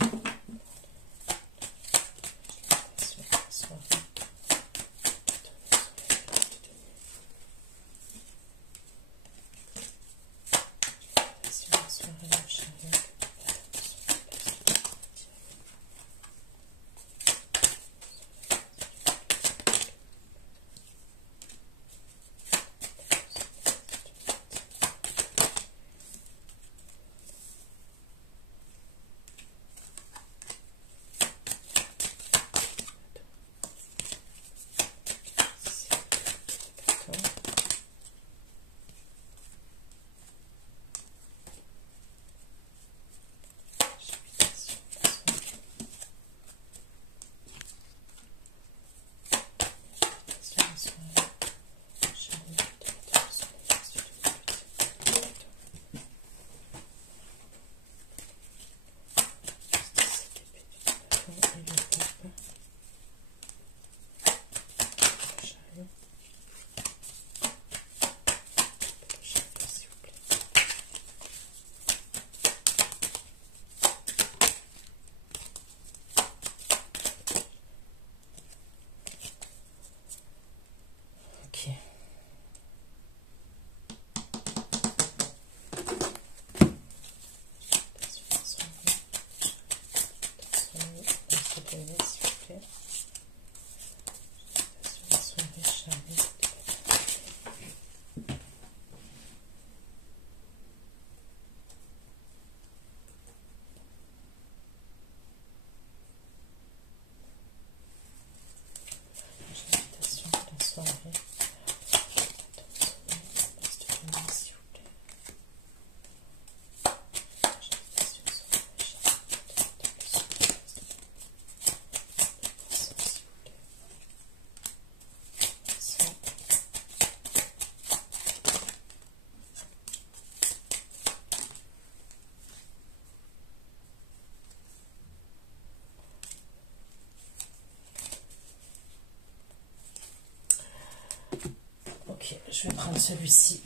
Ok, je vais prendre celui-ci.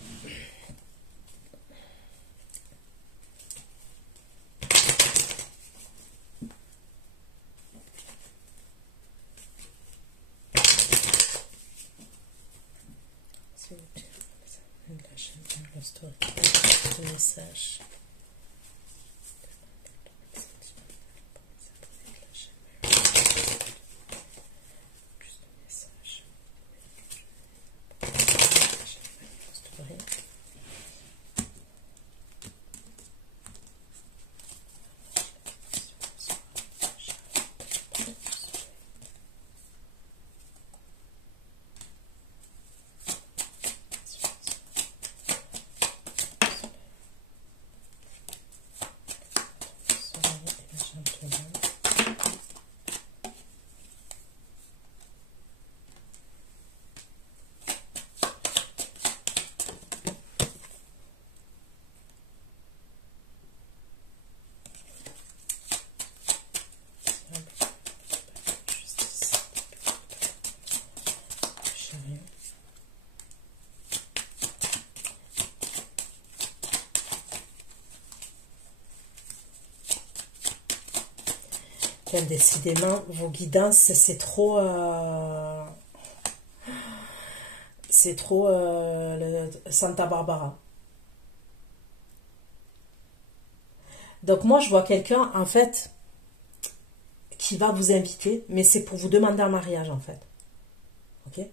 La chaîne de story, le message. Décidément, vos guidances, c'est trop... c'est trop Santa Barbara. Donc moi, je vois quelqu'un, en fait, qui va vous inviter, mais c'est pour vous demander un mariage, en fait. Ok?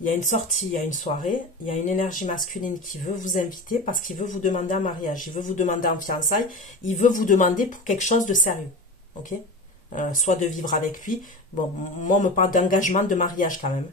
Il y a une sortie, il y a une soirée, il y a une énergie masculine qui veut vous inviter parce qu'il veut vous demander un mariage, il veut vous demander en fiançailles, il veut vous demander pour quelque chose de sérieux. Ok? Soit de vivre avec lui. Bon, moi, on me parle d'engagement, de mariage quand même.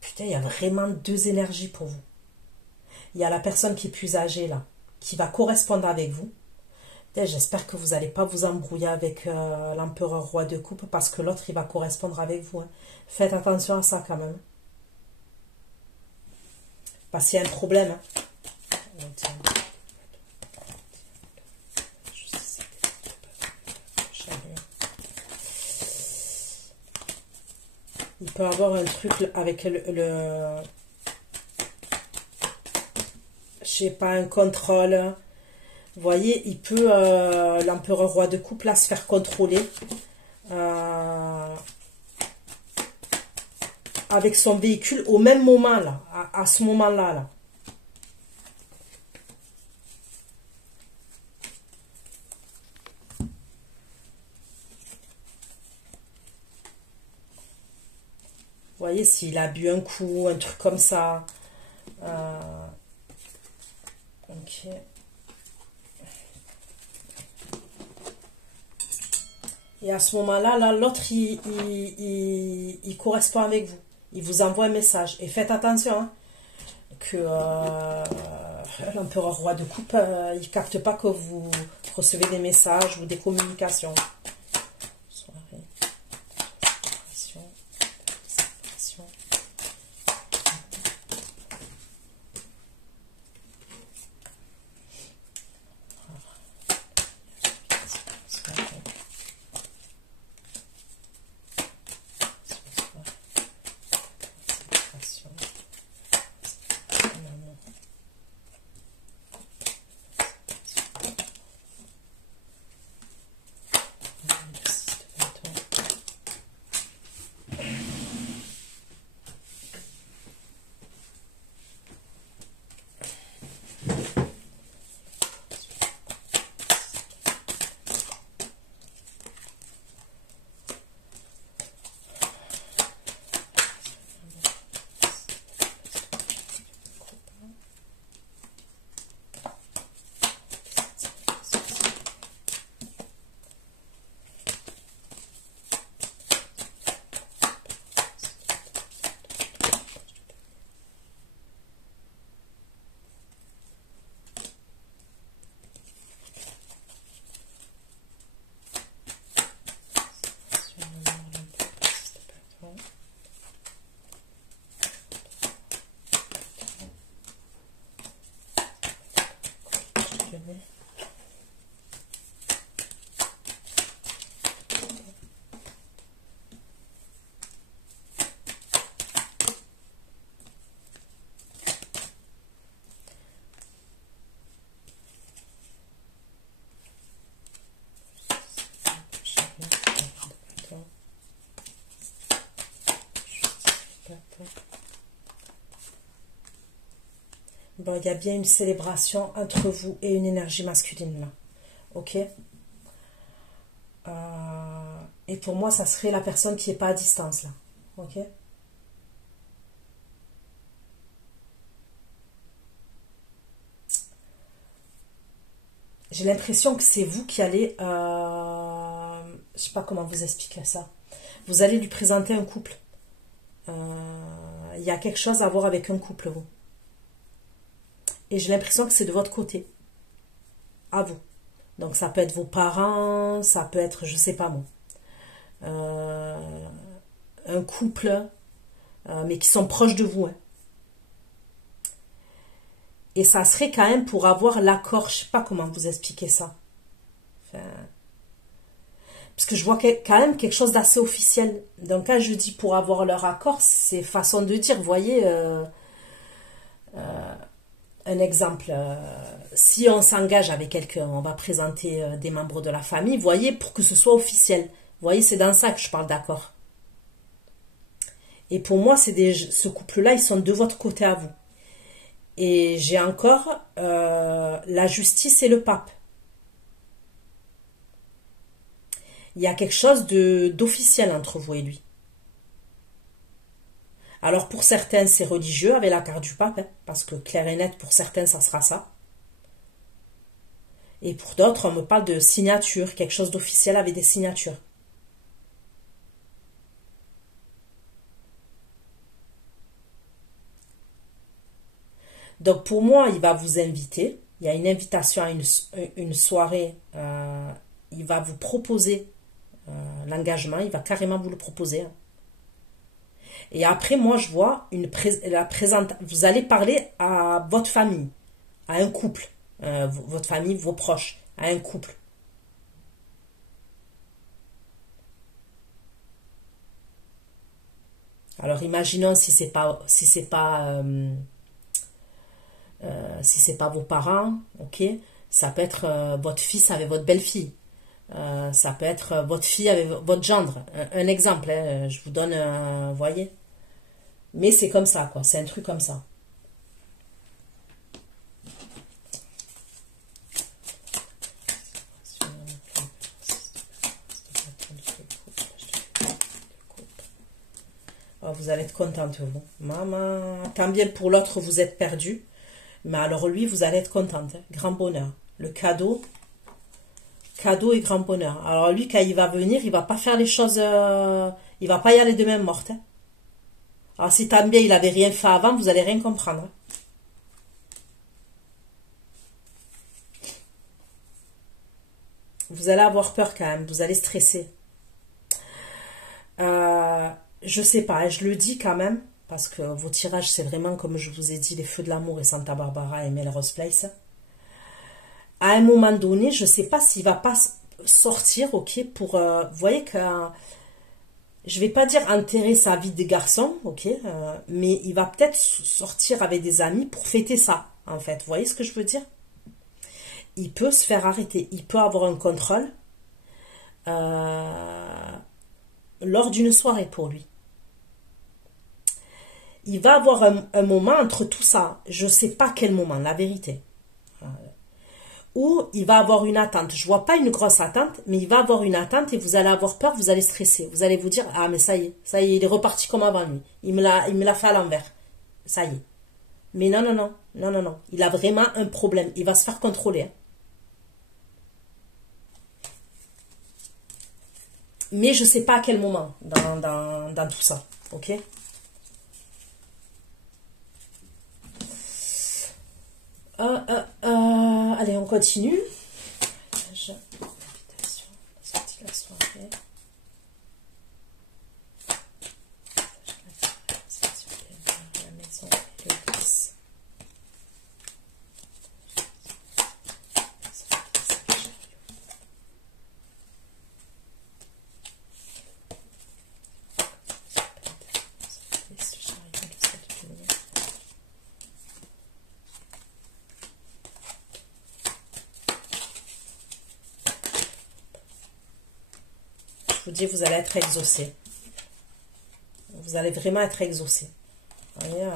Putain, il y a vraiment deux énergies pour vous. Il y a la personne qui est plus âgée, là, qui va correspondre avec vous. J'espère que vous n'allez pas vous embrouiller avec l'empereur roi de coupe parce que l'autre, il va correspondre avec vous. Hein. Faites attention à ça quand même. Parce qu'il y a un problème. Hein. Il peut avoir un truc avec le je sais pas, un contrôle. Vous voyez, il peut, l'empereur roi de coupe, là, se faire contrôler avec son véhicule au même moment, là, à ce moment-là, là. Vous voyez, s'il a bu un coup, un truc comme ça. Ok. Et à ce moment-là, là, l'autre, il correspond avec vous. Il vous envoie un message. Et faites attention, hein, que l'empereur roi de coupe, il ne capte pas que vous recevez des messages ou des communications. Soirée, séparation, séparation. Bon, il y a bien une célébration entre vous et une énergie masculine là. Ok. Et pour moi, ça serait la personne qui n'est pas à distance là. Ok. J'ai l'impression que c'est vous qui allez... je sais pas comment vous expliquer ça. Vous allez lui présenter un couple. Il y a quelque chose à voir avec un couple, vous. Et j'ai l'impression que c'est de votre côté. À vous. Donc ça peut être vos parents, ça peut être, je sais pas moi. Un couple, mais qui sont proches de vous. Hein. Et ça serait quand même pour avoir l'accord, je sais pas comment vous expliquer ça. Enfin, parce que je vois quand même quelque chose d'assez officiel. Donc quand je dis pour avoir leur accord, c'est façon de dire, vous voyez... un exemple, si on s'engage avec quelqu'un, on va présenter des membres de la famille, vous voyez, pour que ce soit officiel. Vous voyez, c'est dans ça que je parle d'accord. Et pour moi, ce couple-là, ils sont de votre côté à vous. Et j'ai encore la justice et le pape. Il y a quelque chose d'officiel entre vous et lui. Alors pour certains, c'est religieux avec la carte du pape, hein, parce que clair et net, pour certains, ça sera ça. Et pour d'autres, on me parle de signature, quelque chose d'officiel avec des signatures. Donc pour moi, il va vous inviter. Il y a une invitation à une soirée. Il va vous proposer l'engagement. Il va carrément vous le proposer. Hein. Et après, moi, je vois vous allez parler à votre famille, à un couple, votre famille, vos proches, à un couple. Alors, imaginons si c'est pas vos parents, ok. Ça peut être votre fils avec votre belle-fille. Ça peut être votre fille avec votre gendre. Un exemple, hein, je vous donne, vous voyez. Mais c'est comme ça, quoi. C'est un truc comme ça. Oh, vous allez être contente, vous. Maman, tant bien pour l'autre, vous êtes perdu. Mais alors lui, vous allez être contente. Hein. Grand bonheur. Le cadeau et grand bonheur. Alors lui, quand il va venir, il va pas faire les choses... il va pas y aller de main morte. Hein. Alors si tant bien il avait rien fait avant, vous allez rien comprendre. Vous allez avoir peur quand même, vous allez stresser. Je sais pas, je le dis quand même, parce que vos tirages, c'est vraiment, comme je vous ai dit, les Feux de l'amour et Santa Barbara et Melrose Place. À un moment donné, je sais pas s'il va pas sortir, ok, pour... vous voyez que... je vais pas dire enterrer sa vie de garçon, ok, mais il va peut-être sortir avec des amis pour fêter ça, en fait. Vous voyez ce que je veux dire? Il peut se faire arrêter, il peut avoir un contrôle lors d'une soirée pour lui. Il va avoir un moment entre tout ça, je sais pas quel moment, la vérité. Ou il va avoir une attente. Je vois pas une grosse attente, mais il va avoir une attente et vous allez avoir peur, vous allez stresser. Vous allez vous dire, ah mais ça y est, il est reparti comme avant lui. Il me l'a fait à l'envers. Ça y est. Mais non, non, non, non, non, non. Il a vraiment un problème. Il va se faire contrôler. Hein. Mais je sais pas à quel moment dans tout ça. Ok? Allez, on continue. Invitation, sortie de la soirée. La maison et le vous dis, vous allez être exaucé. Vous allez vraiment être exaucé. Vous voyez,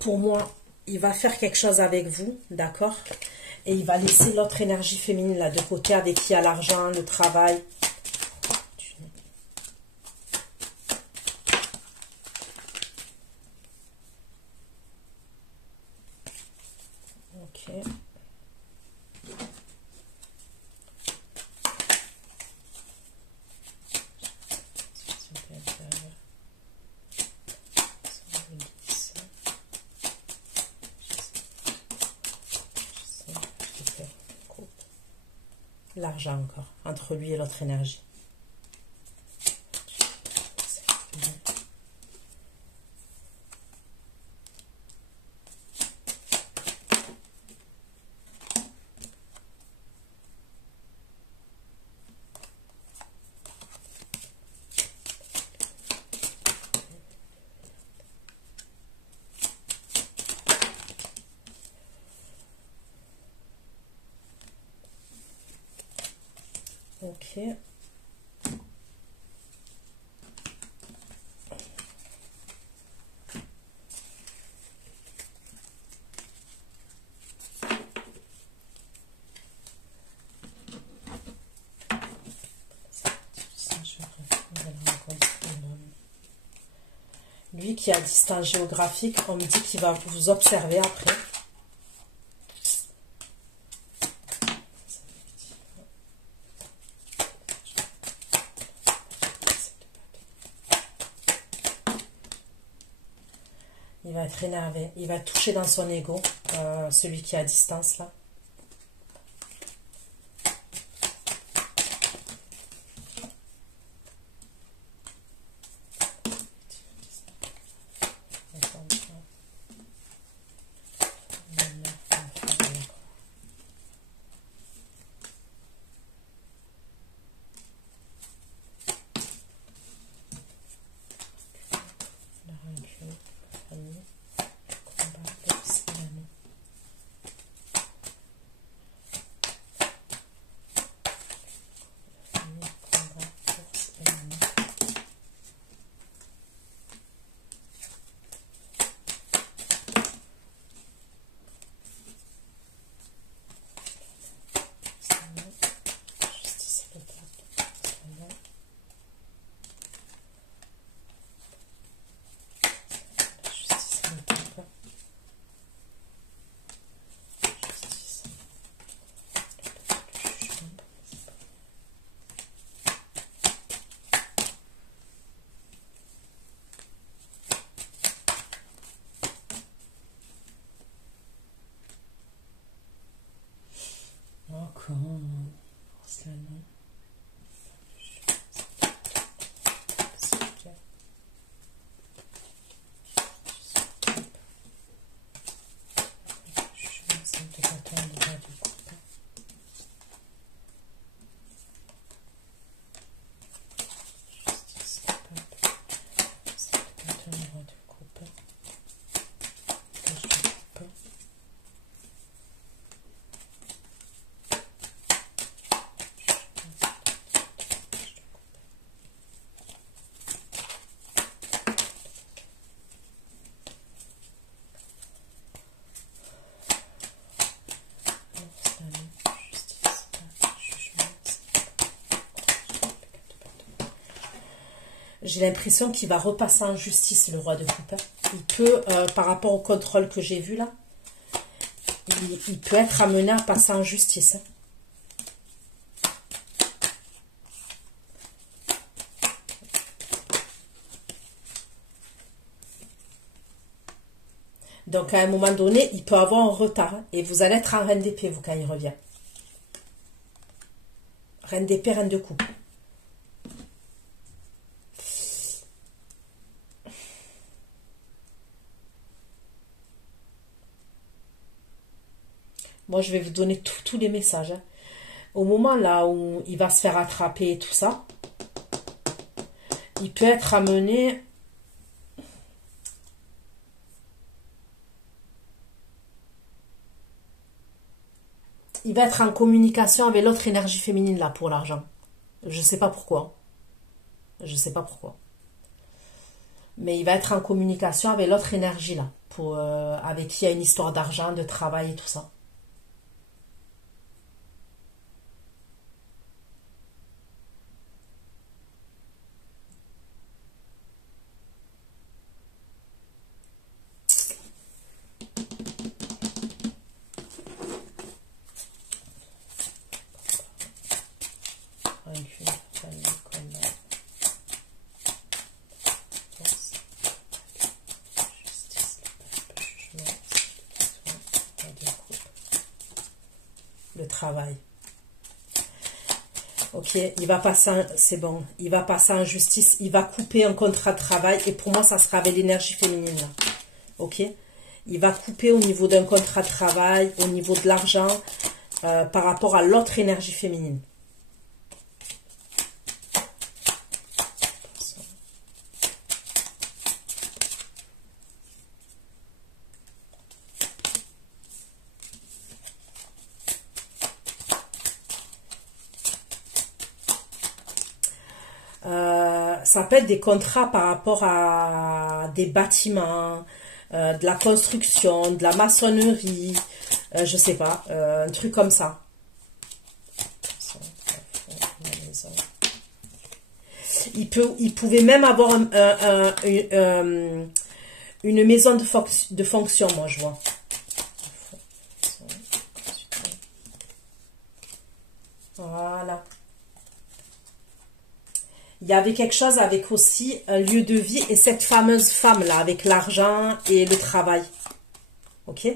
pour moi, il va faire quelque chose avec vous, d'accord? Et il va laisser l'autre énergie féminine là de côté avec qui a l'argent, le travail. Ok. L'argent encore, entre lui et l'autre énergie. Ok. Lui qui a distance géographique, on me dit qu'il va vous observer après. Il va être énervé, il va toucher dans son ego, celui qui est à distance là. Encore, c'est là, non. J'ai l'impression qu'il va repasser en justice, le roi de coupe. Il peut, par rapport au contrôle que j'ai vu là, il peut être amené à passer en justice. Donc, à un moment donné, il peut avoir un retard. Et vous allez être en reine d'épée, vous, quand il revient. Reine d'épée, reine de coupe. Moi, je vais vous donner tous les messages. Hein. Au moment là où il va se faire attraper et tout ça, il peut être amené... Il va être en communication avec l'autre énergie féminine là pour l'argent. Je sais pas pourquoi. Je sais pas pourquoi. Mais il va être en communication avec l'autre énergie là, pour, avec qui il y a une histoire d'argent, de travail et tout ça. Le travail. Ok, il va passer, c'est bon, il va passer en justice, il va couper un contrat de travail et pour moi ça sera avec l'énergie féminine là. Ok, il va couper au niveau d'un contrat de travail, au niveau de l'argent, par rapport à l'autre énergie féminine. Ça peut être des contrats par rapport à des bâtiments, de la construction, de la maçonnerie, je sais pas, un truc comme ça. Il pouvait même avoir une maison de fonction, moi je vois. Voilà. Il y avait quelque chose avec aussi un lieu de vie et cette fameuse femme-là, avec l'argent et le travail. Ok?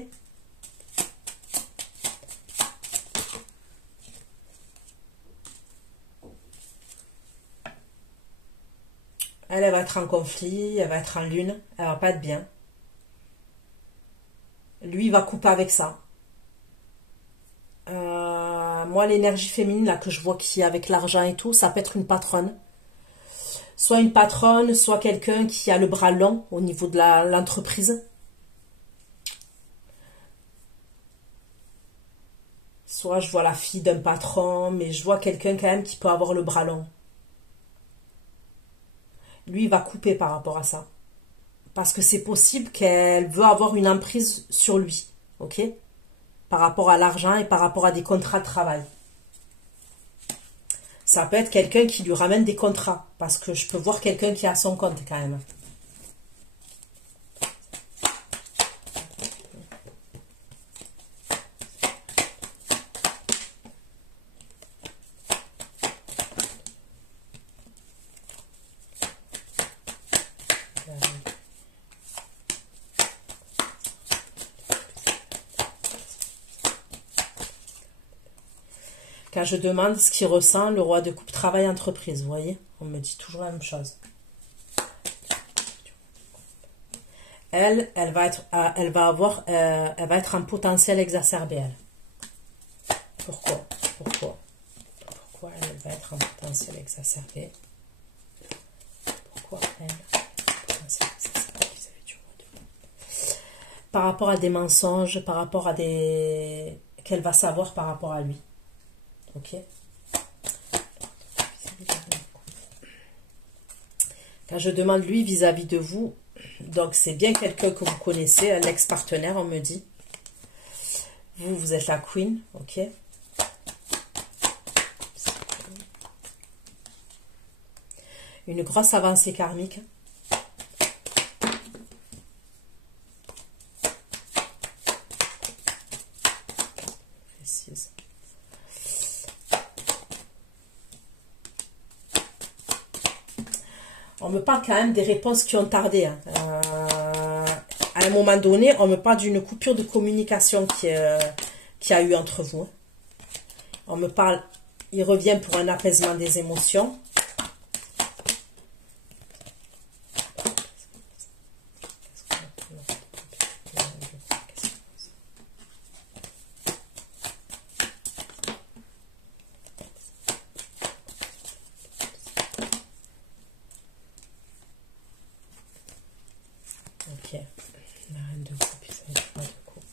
Elle va être en conflit, elle va être en lune, elle va pas être bien. Lui, il va couper avec ça. Moi, l'énergie féminine, là, que je vois qui est avec l'argent et tout, ça peut être une patronne. Soit une patronne, soit quelqu'un qui a le bras long au niveau de l'entreprise. Soit je vois la fille d'un patron, mais je vois quelqu'un quand même qui peut avoir le bras long. Lui, il va couper par rapport à ça. Parce que c'est possible qu'elle veut avoir une emprise sur lui. Ok? Par rapport à l'argent et par rapport à des contrats de travail. Ça peut être quelqu'un qui lui ramène des contrats. Parce que je peux voir quelqu'un qui a son compte quand même. Quand je demande ce qu'il ressent, le roi de coupe travail entreprise, vous voyez, on me dit toujours la même chose. Elle va être, elle va être en potentiel exacerbé, elle. Pourquoi elle va être en potentiel exacerbé? Pourquoi elle potentiel exacerbé vis-à-vis du roi de coupe? Par rapport à des mensonges, par rapport à des... qu'elle va savoir par rapport à lui. Ok. Quand je demande lui vis-à-vis de vous, donc c'est bien quelqu'un que vous connaissez, un ex-partenaire, on me dit. Vous êtes la queen, ok. une grosse avancée karmique. On me parle quand même des réponses qui ont tardé. Hein. À un moment donné, on me parle d'une coupure de communication qui a eu entre vous. On me parle, il revient pour un apaisement des émotions. Ok, la reine de coupe, ils ont 3 de coupe.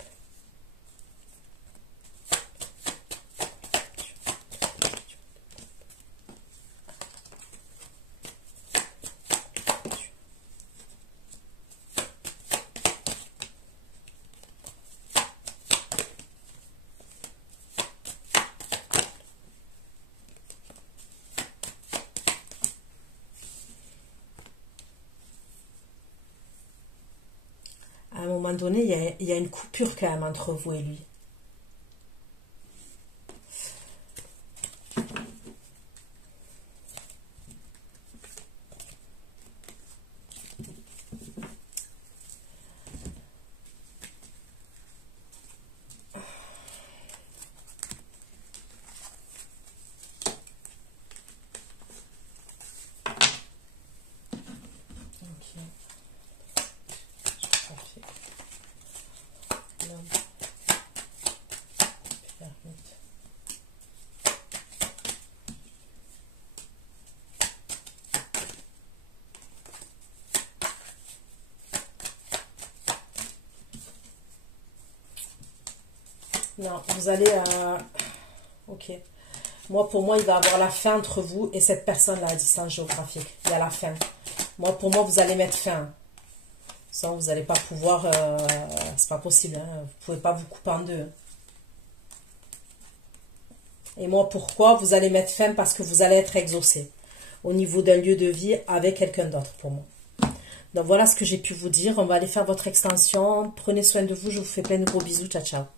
À un moment donné, il y a une coupure quand même entre vous et lui. Non, vous allez... Ok. Moi, pour moi, il va y avoir la fin entre vous et cette personne-là à distance géographique. Il y a la fin. Moi, pour moi, vous allez mettre fin. Sans, vous n'allez pas pouvoir... c'est pas possible. Hein. Vous ne pouvez pas vous couper en deux. Et moi, pourquoi vous allez mettre fin? Parce que vous allez être exaucé au niveau d'un lieu de vie avec quelqu'un d'autre pour moi. Donc, voilà ce que j'ai pu vous dire. On va aller faire votre extension. Prenez soin de vous. Je vous fais plein de gros bisous. Ciao, ciao.